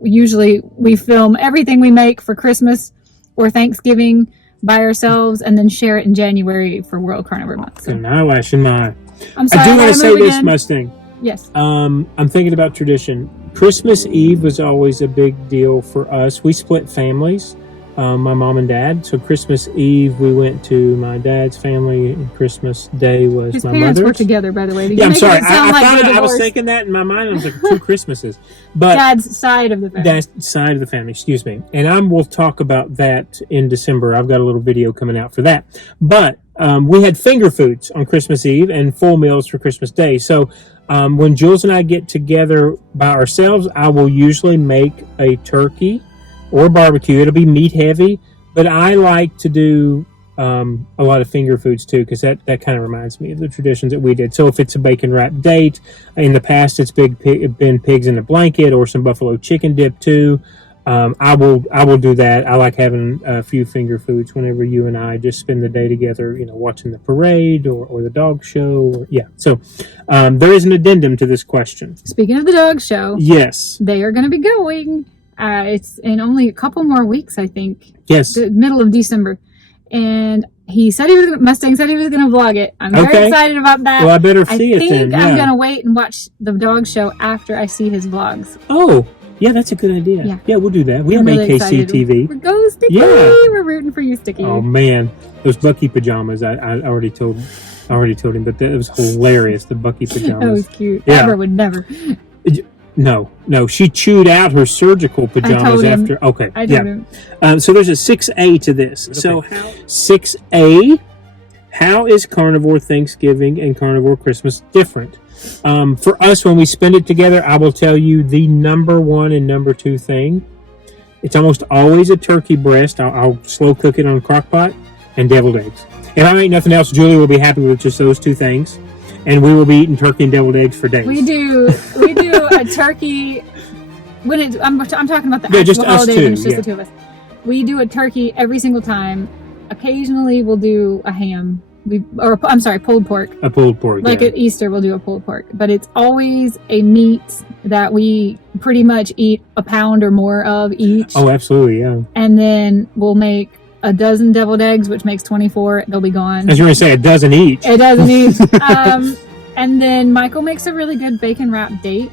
usually we film everything we make for Christmas or Thanksgiving by ourselves and then share it in January for World Carnivore Month. So, An eyelash in my eye. I'm sorry, I do I want to gotta say move this, again. Mustang. Yes. I'm thinking about tradition. Christmas Eve was always a big deal for us. We split families, my mom and dad. So Christmas Eve we went to my dad's family, and Christmas Day was His my parents mother's. were together, by the way. Yeah, I'm Making sorry. it sound I like thought they're I was divorced. thinking that in my mind. I was like 2 Christmases, but Dad's side of the family. that side of the family. Excuse me. And we'll talk about that in December. I've got a little video coming out for that. But we had finger foods on Christmas Eve and full meals for Christmas Day. So when Jules and I get together by ourselves, I will usually make a turkey or barbecue. It'll be meat heavy, but I like to do a lot of finger foods too, because that kind of reminds me of the traditions that we did. So if it's a bacon wrapped date, in the past it's been pigs in a blanket or some buffalo chicken dip too. I will do that. I like having a few finger foods whenever you and I just spend the day together, watching the parade or the dog show. So there is an addendum to this question. Speaking of the dog show, Yes. they are going to be going. It's in only a couple more weeks, I think. Yes. The middle of December. And Mustang said he was going to vlog it. I'm very Okay. excited about that. Well, I better I see it think then. I'm Yeah. going to wait and watch the dog show after I see his vlogs. Oh, yeah, that's a good idea. Yeah. We'll do that. We I'm have really AKC excited. TV. Go Sticky! Yeah. We're rooting for you, Sticky. Oh man, those Bucky pajamas! I already told him, but it was hilarious. The Bucky That was pajamas. cute. Yeah. Amber would never. No, she chewed out her surgical pajamas told him. after. Okay, I told him. So there's a 6A to this. So 6A, how is Carnivore Thanksgiving and Carnivore Christmas different? For us, when we spend it together, I will tell you the number 1 and number 2 thing. It's almost always a turkey breast. I'll slow cook it on a crock pot, and deviled eggs. If I make nothing else, Julie will be happy with just those 2 things, and we will be eating turkey and deviled eggs for days. We do a turkey when I'm talking about the Yeah, actual just us holiday two, when it's just yeah. the 2 of us. We do a turkey every single time. Occasionally we'll do a ham. Pulled pork. A pulled pork. Like yeah. at Easter we'll do a pulled pork. But it's always a meat that we pretty much eat a pound or more of each. Oh, absolutely, yeah. And then we'll make a dozen deviled eggs, which makes 24. They'll be gone. As you were going to say, a dozen each. It doesn't eat. And then Michael makes a really good bacon wrap date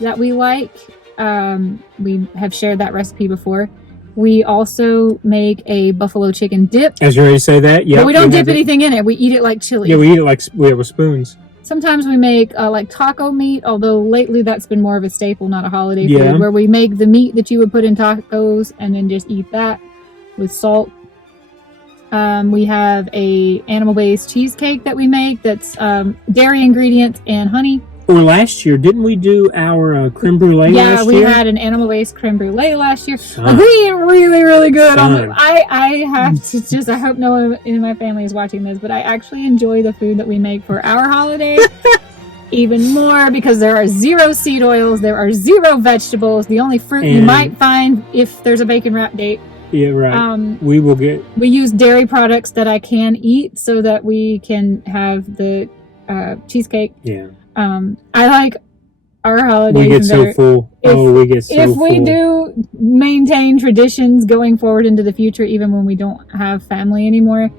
that we like. We have shared that recipe before. We also make a buffalo chicken dip. As you ready to say that? Yeah. But we don't dip anything in it. We eat it like chili. Yeah, we eat it like we have with spoons. Sometimes we make like taco meat, although lately that's been more of a staple, not a holiday food, where we make the meat that you would put in tacos and then just eat that with salt. We have a animal-based cheesecake that we make that's dairy ingredients and honey. Or last year, didn't we do our creme brulee last year? Yeah, we had an animal-based creme brulee last year. We eat really, really good. I have to just, I hope no one in my family is watching this, but I actually enjoy the food that we make for our holiday even more because there are 0 seed oils, there are 0 vegetables. The only fruit you might find if there's a bacon wrap date. Yeah, right. We use dairy products that I can eat so that we can have the cheesecake. Yeah. I like our holidays. We get so full. We get so full. If we do maintain traditions going forward into the future, even when we don't have family anymore,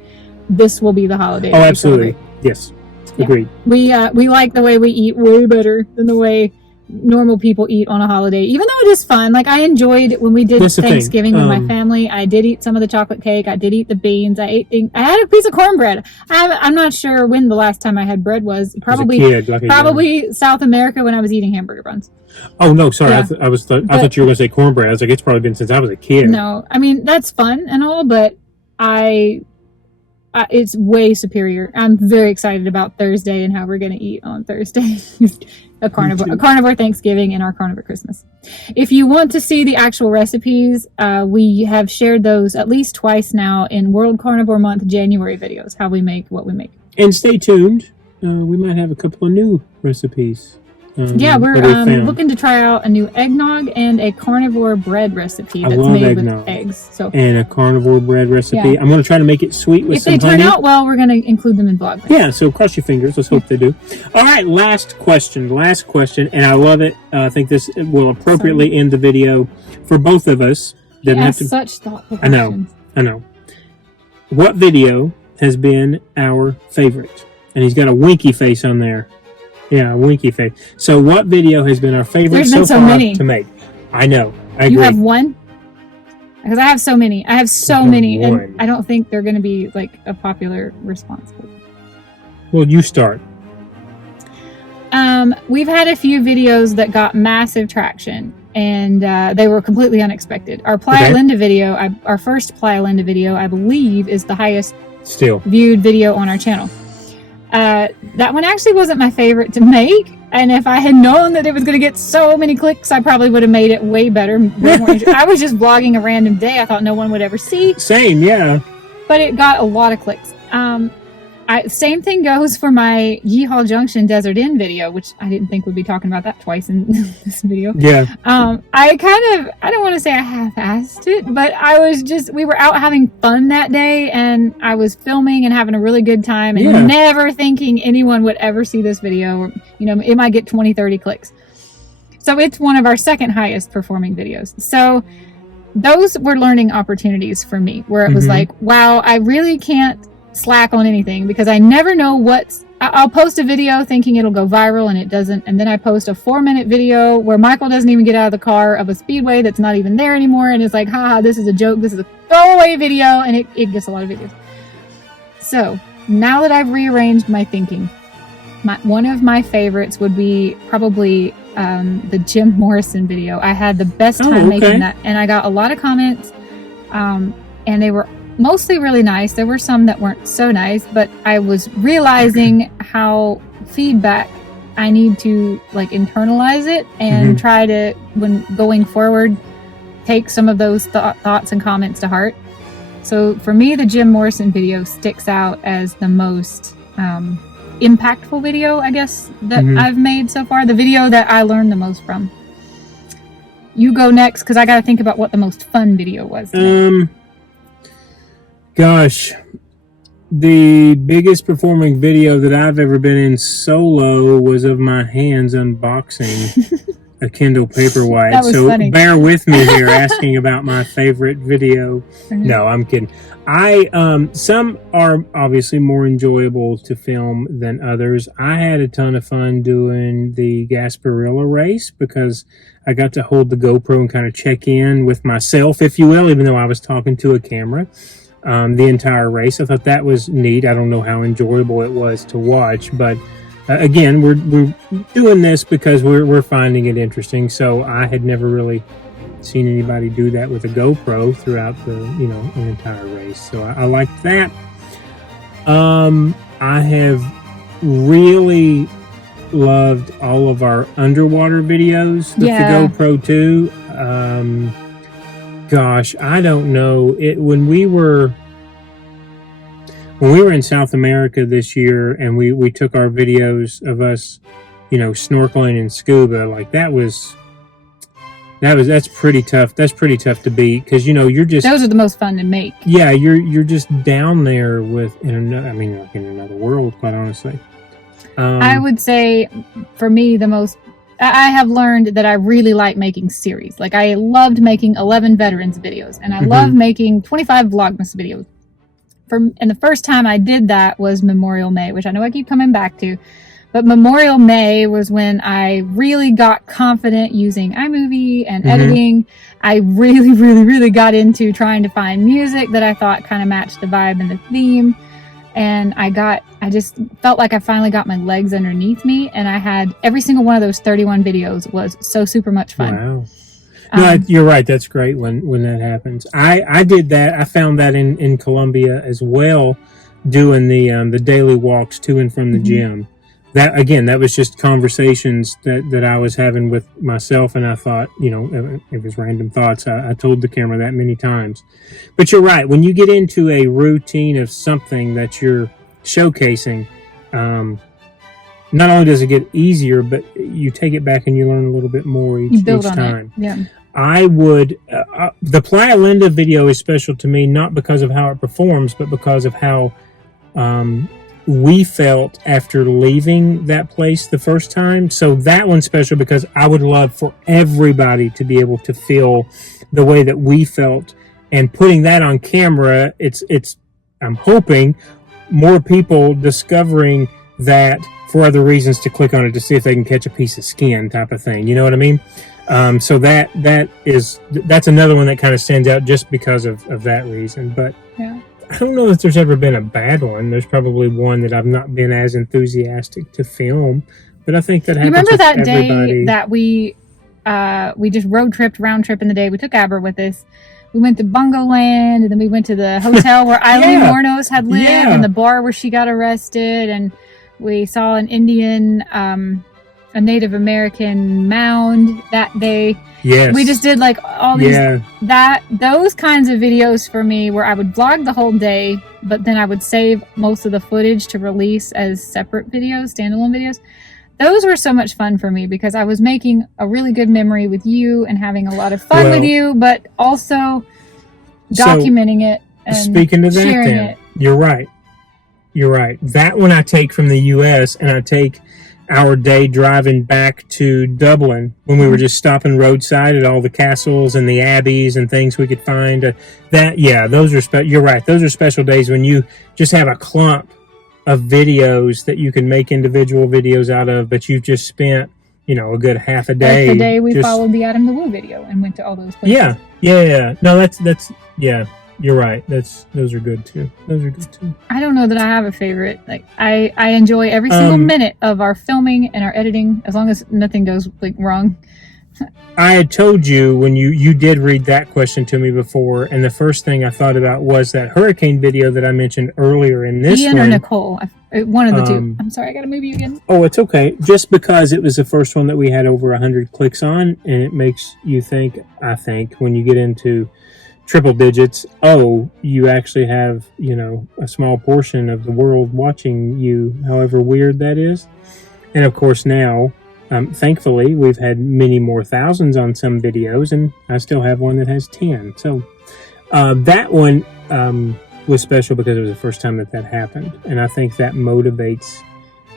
this will be the holiday. Oh, absolutely. Yes. Yeah. Agreed. We like the way we eat way better than the way normal people eat on a holiday, even though it is fun. Like, I enjoyed when we did Thanksgiving with my family. I did eat some of the chocolate cake. I did eat the beans. I had a piece of cornbread. I'm not sure when the last time I had bread was. Probably South America when I was eating hamburger buns. Oh no, sorry. Yeah. I thought you were going to say cornbread. I was like, it's probably been since I was a kid. No, I mean that's fun and all, but it's way superior. I'm very excited about Thursday and how we're going to eat on Thursday. a carnivore Thanksgiving and our carnivore Christmas. If you want to see the actual recipes, we have shared those at least twice now in World Carnivore Month January videos, how we make what we make. And stay tuned. We might have a couple of new recipes. We're looking to try out a new eggnog and a carnivore bread recipe that's made with eggs. And a carnivore bread recipe. Yeah. I'm going to try to make it sweet with some honey. If they turn out well, we're going to include them in Vlogmas. Yeah, so cross your fingers. Let's hope they do. All right, last question, and I love it. I think this will appropriately end the video for both of us. Such thoughtful questions. I know. What video has been our favorite? And he's got a winky face on there. Yeah, winky face. So what video has been our favorite so far to make? I know. I agree. You have one? Because I have so many. I have so many, and I don't think they're going to be like a popular response. Well, you start. We've had a few videos that got massive traction, and they were completely unexpected. Our Playa Linda video, our first Playa Linda video, I believe, is the highest viewed video on our channel. That one actually wasn't my favorite to make, and if I had known that it was going to get so many clicks, I probably would have made it way better. I was just vlogging a random day I thought no one would ever see. Same, yeah. But it got a lot of clicks. Same thing goes for my Yeehaw Junction Desert Inn video, which I didn't think we'd be talking about that twice in this video. Yeah. I don't want to say I half-assed it, but we were out having fun that day, and I was filming and having a really good time, and never thinking anyone would ever see this video. It might get 20, 30 clicks. So it's one of our second highest performing videos. So those were learning opportunities for me, where it was like, wow, I really can't slack on anything because I never know I'll post a video thinking it'll go viral and it doesn't, and then I post a 4-minute video where Michael doesn't even get out of the car of a speedway that's not even there anymore, and it's like, haha, this is a joke, this is a throwaway video, and it gets a lot of videos. So now that I've rearranged my thinking, one of my favorites would be probably the Jim Morrison video. I had the best time making that, and I got a lot of comments, and they were mostly really nice. There were some that weren't so nice, but I was realizing how feedback I need to internalize it and try to, when going forward, take some of those thoughts and comments to heart. So for me, the Jim Morrison video sticks out as the most impactful video, I guess, that I've made so far. The video that I learned the most from. You go next, because I got to think about what the most fun video was. Gosh, the biggest performing video that I've ever been in solo was of my hands unboxing a Kindle Paperwhite. That was so funny. bear with me here asking about my favorite video. No, I'm kidding. Some are obviously more enjoyable to film than others. I had a ton of fun doing the Gasparilla race because I got to hold the GoPro and kind of check in with myself, if you will, even though I was talking to a camera the entire race. I thought that was neat. I don't know how enjoyable it was to watch, but again, we're doing this because we're finding it interesting. So I had never really seen anybody do that with a GoPro throughout the an entire race. So I liked that. I have really loved all of our underwater videos with the GoPro too. Gosh, I don't know. When we were in South America this year and we took our videos of us, snorkeling and scuba, like that's pretty tough. That's pretty tough to beat because you're just, those are the most fun to make. Yeah, you're just down there like in another world, quite honestly. I would say for me I have learned that I really like making series. Like I loved making 11 veterans videos and I love making 25 Vlogmas videos. And the first time I did that was Memorial May, which I know I keep coming back to. But Memorial May was when I really got confident using iMovie and editing. I really, really, really got into trying to find music that I thought kind of matched the vibe and the theme. And I just felt like I finally got my legs underneath me. And I had every single one of those 31 videos was so super much fun. Wow. No, you're right. That's great when that happens. I did that. I found that in Colombia as well, doing the daily walks to and from the gym. That was just conversations that I was having with myself, and I thought, it was random thoughts. I told the camera that many times. But you're right. When you get into a routine of something that you're showcasing, not only does it get easier, but you take it back and you learn a little bit more each time. Yeah. I would, the Playa Linda video is special to me, not because of how it performs, but because of how we felt after leaving that place the first time. So that one's special because I would love for everybody to be able to feel the way that we felt, and putting that on camera, it's I'm hoping more people discovering that for other reasons to click on it to see if they can catch a piece of skin type of thing. You know what I mean? So that's another one that kind of stands out just because of that reason. But yeah. I don't know if there's ever been a bad one. There's probably one that I've not been as enthusiastic to film, but I think that happens. You remember with that everybody. day that we just round trip in the day? We took Aber with us. We went to Bungo Land, and then we went to the hotel where Eileen Mornos had lived, and the bar where she got arrested, and we saw an Indian, a Native American mound that day. Yes. We just did like all these, those kinds of videos for me where I would vlog the whole day, but then I would save most of the footage to release as separate videos, standalone videos. Those were so much fun for me because I was making a really good memory with you and having a lot of fun with you, but also documenting it and speaking of that, sharing then, it. You're right. That one I take from the U.S. and I take our day driving back to Dublin when we were just stopping roadside at all the castles and the abbeys and things we could find. Those are you're right. Those are special days when you just have a clump of videos that you can make individual videos out of, but you've just spent, a good half a day. Like the day we followed the Adam the Woo video and went to all those places. Yeah. No, that's you're right. Those are good too. I don't know that I have a favorite. Like I enjoy every single minute of our filming and our editing, as long as nothing goes wrong. I had told you when you did read that question to me before, and the first thing I thought about was that hurricane video that I mentioned earlier in this Ian one. or Nicole, one of the two. I'm sorry, I gotta move you again. Oh, it's okay. Just because it was the first one that we had over 100 clicks on, and it makes you think, I think, when you get into triple digits, you actually have, a small portion of the world watching you, however weird that is. And of course now, thankfully, we've had many more thousands on some videos, and I still have one that has 10. So that one was special because it was the first time that happened. And I think that motivates,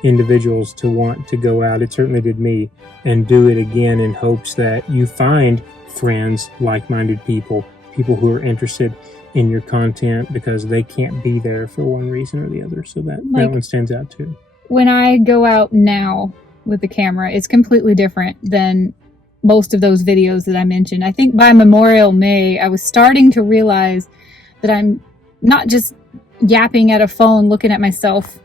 individuals to want to go out. It certainly did me, and do it again in hopes that you find friends, like-minded people who are interested in your content because they can't be there for one reason or the other. So that one stands out too. When I go out now with the camera, it's completely different than most of those videos that I mentioned. I think by Memorial May, I was starting to realize that I'm not just yapping at a phone looking at myself,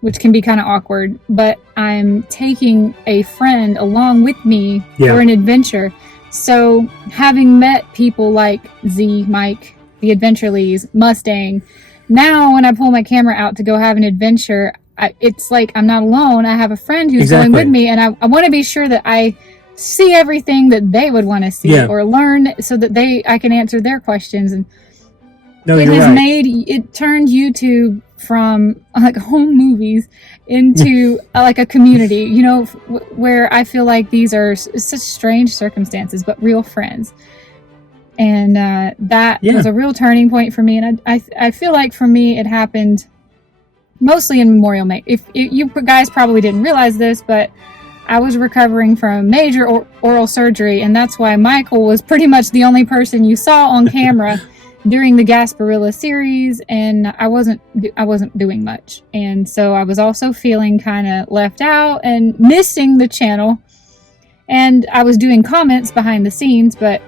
which can be kind of awkward, but I'm taking a friend along with me for an adventure. So having met people like Z, Mike, the Adventurelys, Mustang, now when I pull my camera out to go have an adventure, it's like I'm not alone. I have a friend who's going with me, and I want to be sure that I see everything that they would want to see or learn, so that I can answer their questions. And it turned YouTube from like home movies into like a community, you know, where I feel like these are such strange circumstances, but real friends. And that was a real turning point for me. And I feel like for me, it happened mostly in Memorial May. If you guys probably didn't realize this, but I was recovering from major oral surgery, and that's why Michael was pretty much the only person you saw on camera during the Gasparilla series, and I wasn't doing much. And so I was also feeling kind of left out and missing the channel. And I was doing comments behind the scenes, but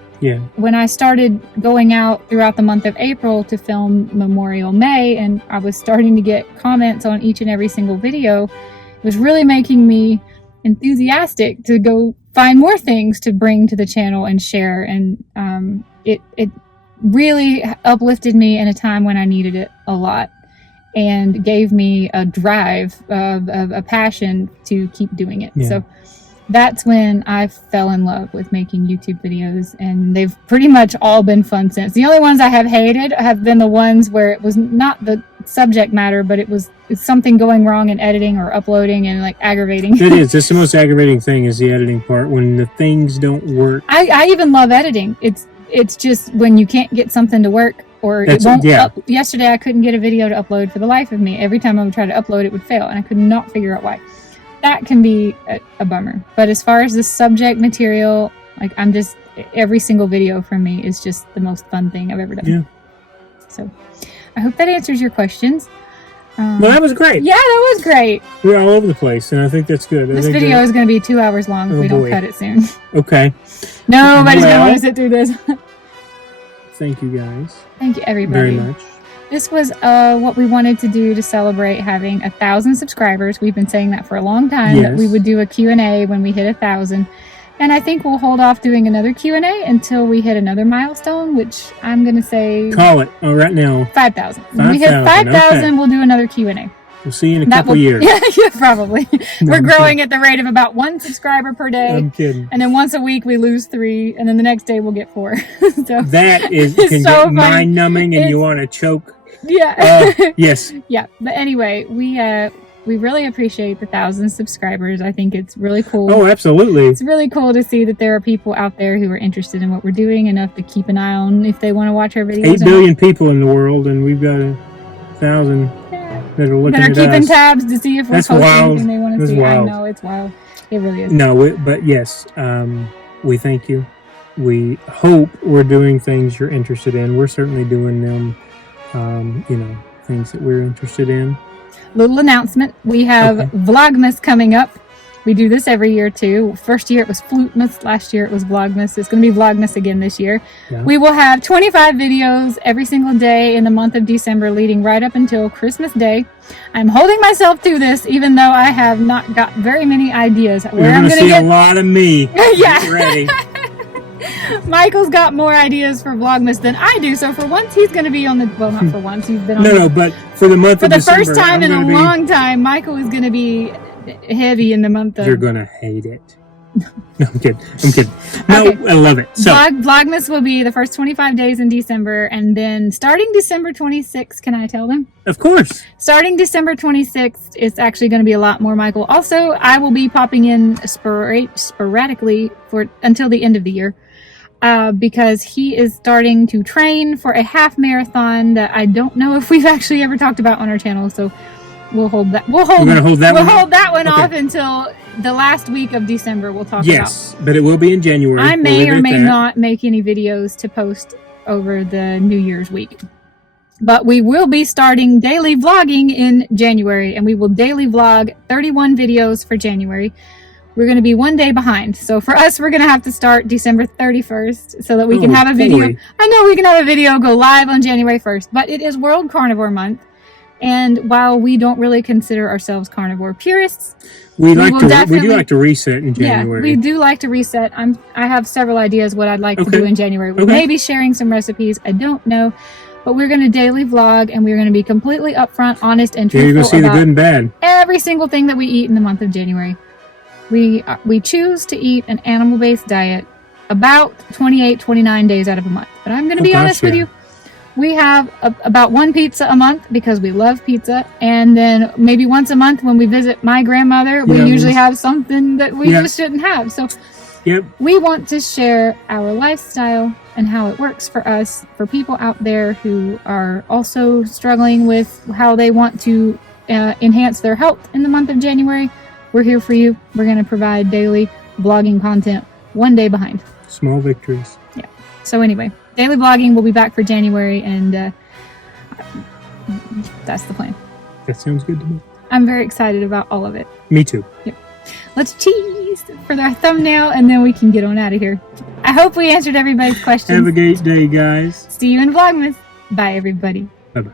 when I started going out throughout the month of April to film Memorial May, and I was starting to get comments on each and every single video, it was really making me enthusiastic to go find more things to bring to the channel and share. And it really uplifted me in a time when I needed it a lot, and gave me a drive of a passion to keep doing it. So that's when I fell in love with making YouTube videos, and they've pretty much all been fun since. The only ones I have hated have been the ones where it was not the subject matter, but it's something going wrong in editing or uploading and like aggravating. It is. That's the most aggravating thing, is the editing part, when the things don't work. I even love editing. It's just when you can't get something to work, or it won't. Yesterday I couldn't get a video to upload for the life of me. Every time I would try to upload, it would fail, and I could not figure out why. That can be a bummer. But as far as the subject material, like every single video from me is just the most fun thing I've ever done. So I hope that answers your questions. Well, that was great. Yeah, that was great. We're all over the place, and I think that's good. This video is going to be 2 hours long if we don't cut it soon. Okay. Nobody's going to want to sit through this. Thank you, guys. Thank you, everybody. Very much. This was what we wanted to do to celebrate having 1,000 subscribers. We've been saying that for a long time, that we would do a Q&A when we hit 1,000. And I think we'll hold off doing another Q&A until we hit another milestone, which I'm going to say... Call it right now. 5,000. When we hit 5,000, we'll do another Q&A. We'll see you in a couple years. Yeah, probably. We're growing at the rate of about 1 subscriber per day. I'm kidding. And then once a week we lose 3, and then the next day we'll get 4. So that can so get mind-numbing, and you want to choke. Yeah. Yes. Yeah. But anyway, we really appreciate the 1,000 subscribers. I think it's really cool. Oh, absolutely. It's really cool to see that there are people out there who are interested in what we're doing enough to keep an eye on if they want to watch our videos. 8 billion people in the world, and we've got 1,000 that are looking at us. That are keeping tabs to see if we're posting anything they want to see. Wild. I know, it's wild. It really is. No, but yes, we thank you. We hope we're doing things you're interested in. We're certainly doing them, things that we're interested in. Little announcement. We have Vlogmas coming up. We do this every year too. First year it was Flutemas. Last year it was Vlogmas. It's going to be Vlogmas again this year. Yeah. We will have 25 videos every single day in the month of December, leading right up until Christmas Day. I'm holding myself to this, even though I have not got very many ideas. You're going to see a lot of me. Yeah. Get ready. Michael's got more ideas for Vlogmas than I do, so for once he's going to be on the... Well, not for once. He's been on No, but for the month of December... For the first time in a long time, Michael is going to be heavy in the month of... You're going to hate it. No, I'm kidding. No, okay. I love it. So Vlogmas will be the first 25 days in December, and then starting December 26th, can I tell them? Of course. Starting December 26th, it's actually going to be a lot more, Michael. Also, I will be popping in sporadically until the end of the year. Because he is starting to train for a half marathon that I don't know if we've actually ever talked about on our channel. So we'll hold that. We're gonna hold that We'll one. hold that one Okay. off until the last week of December. We'll talk Yes, but it will be in January. about. I We'll may leave it or at may that. not make any videos to post over the New Year's week. But we will be starting daily vlogging in January, and we will daily vlog 31 videos for January. We're going to be one day behind. So for us, we're going to have to start December 31st so that we can Oh, have a video. boy. I know we can have a video go live on January 1st, but it is World Carnivore Month. And while we don't really consider ourselves carnivore purists, We will do definitely- like to reset in January. yeah, we do like to reset. I have several ideas what I'd like to Okay. do in January. We Okay. may be sharing some recipes. I don't know. But we're going to daily vlog, and we're going to be completely upfront, honest, and Here you go truthful see the about good and bad. every single thing that we eat in the month of January. We choose to eat an animal-based diet about 28, 29 days out of a month. But I'm going to be gosh, honest with yeah. you. We have about one pizza a month because we love pizza. And then maybe once a month when we visit my grandmother, we Yeah, usually have something that we Yeah. just shouldn't have. So Yep. we want to share our lifestyle and how it works for us, for people out there who are also struggling with how they want to enhance their health in the month of January. We're here for you. We're going to provide daily vlogging content one day behind. Small victories. So anyway, daily vlogging will be back for January, and that's the plan. That sounds good to me. I'm very excited about all of it. Me too. Let's cheese for the thumbnail, and then we can get on out of here. I hope we answered everybody's questions. Have a great day, guys. See you in Vlogmas. Bye, everybody. Bye-bye.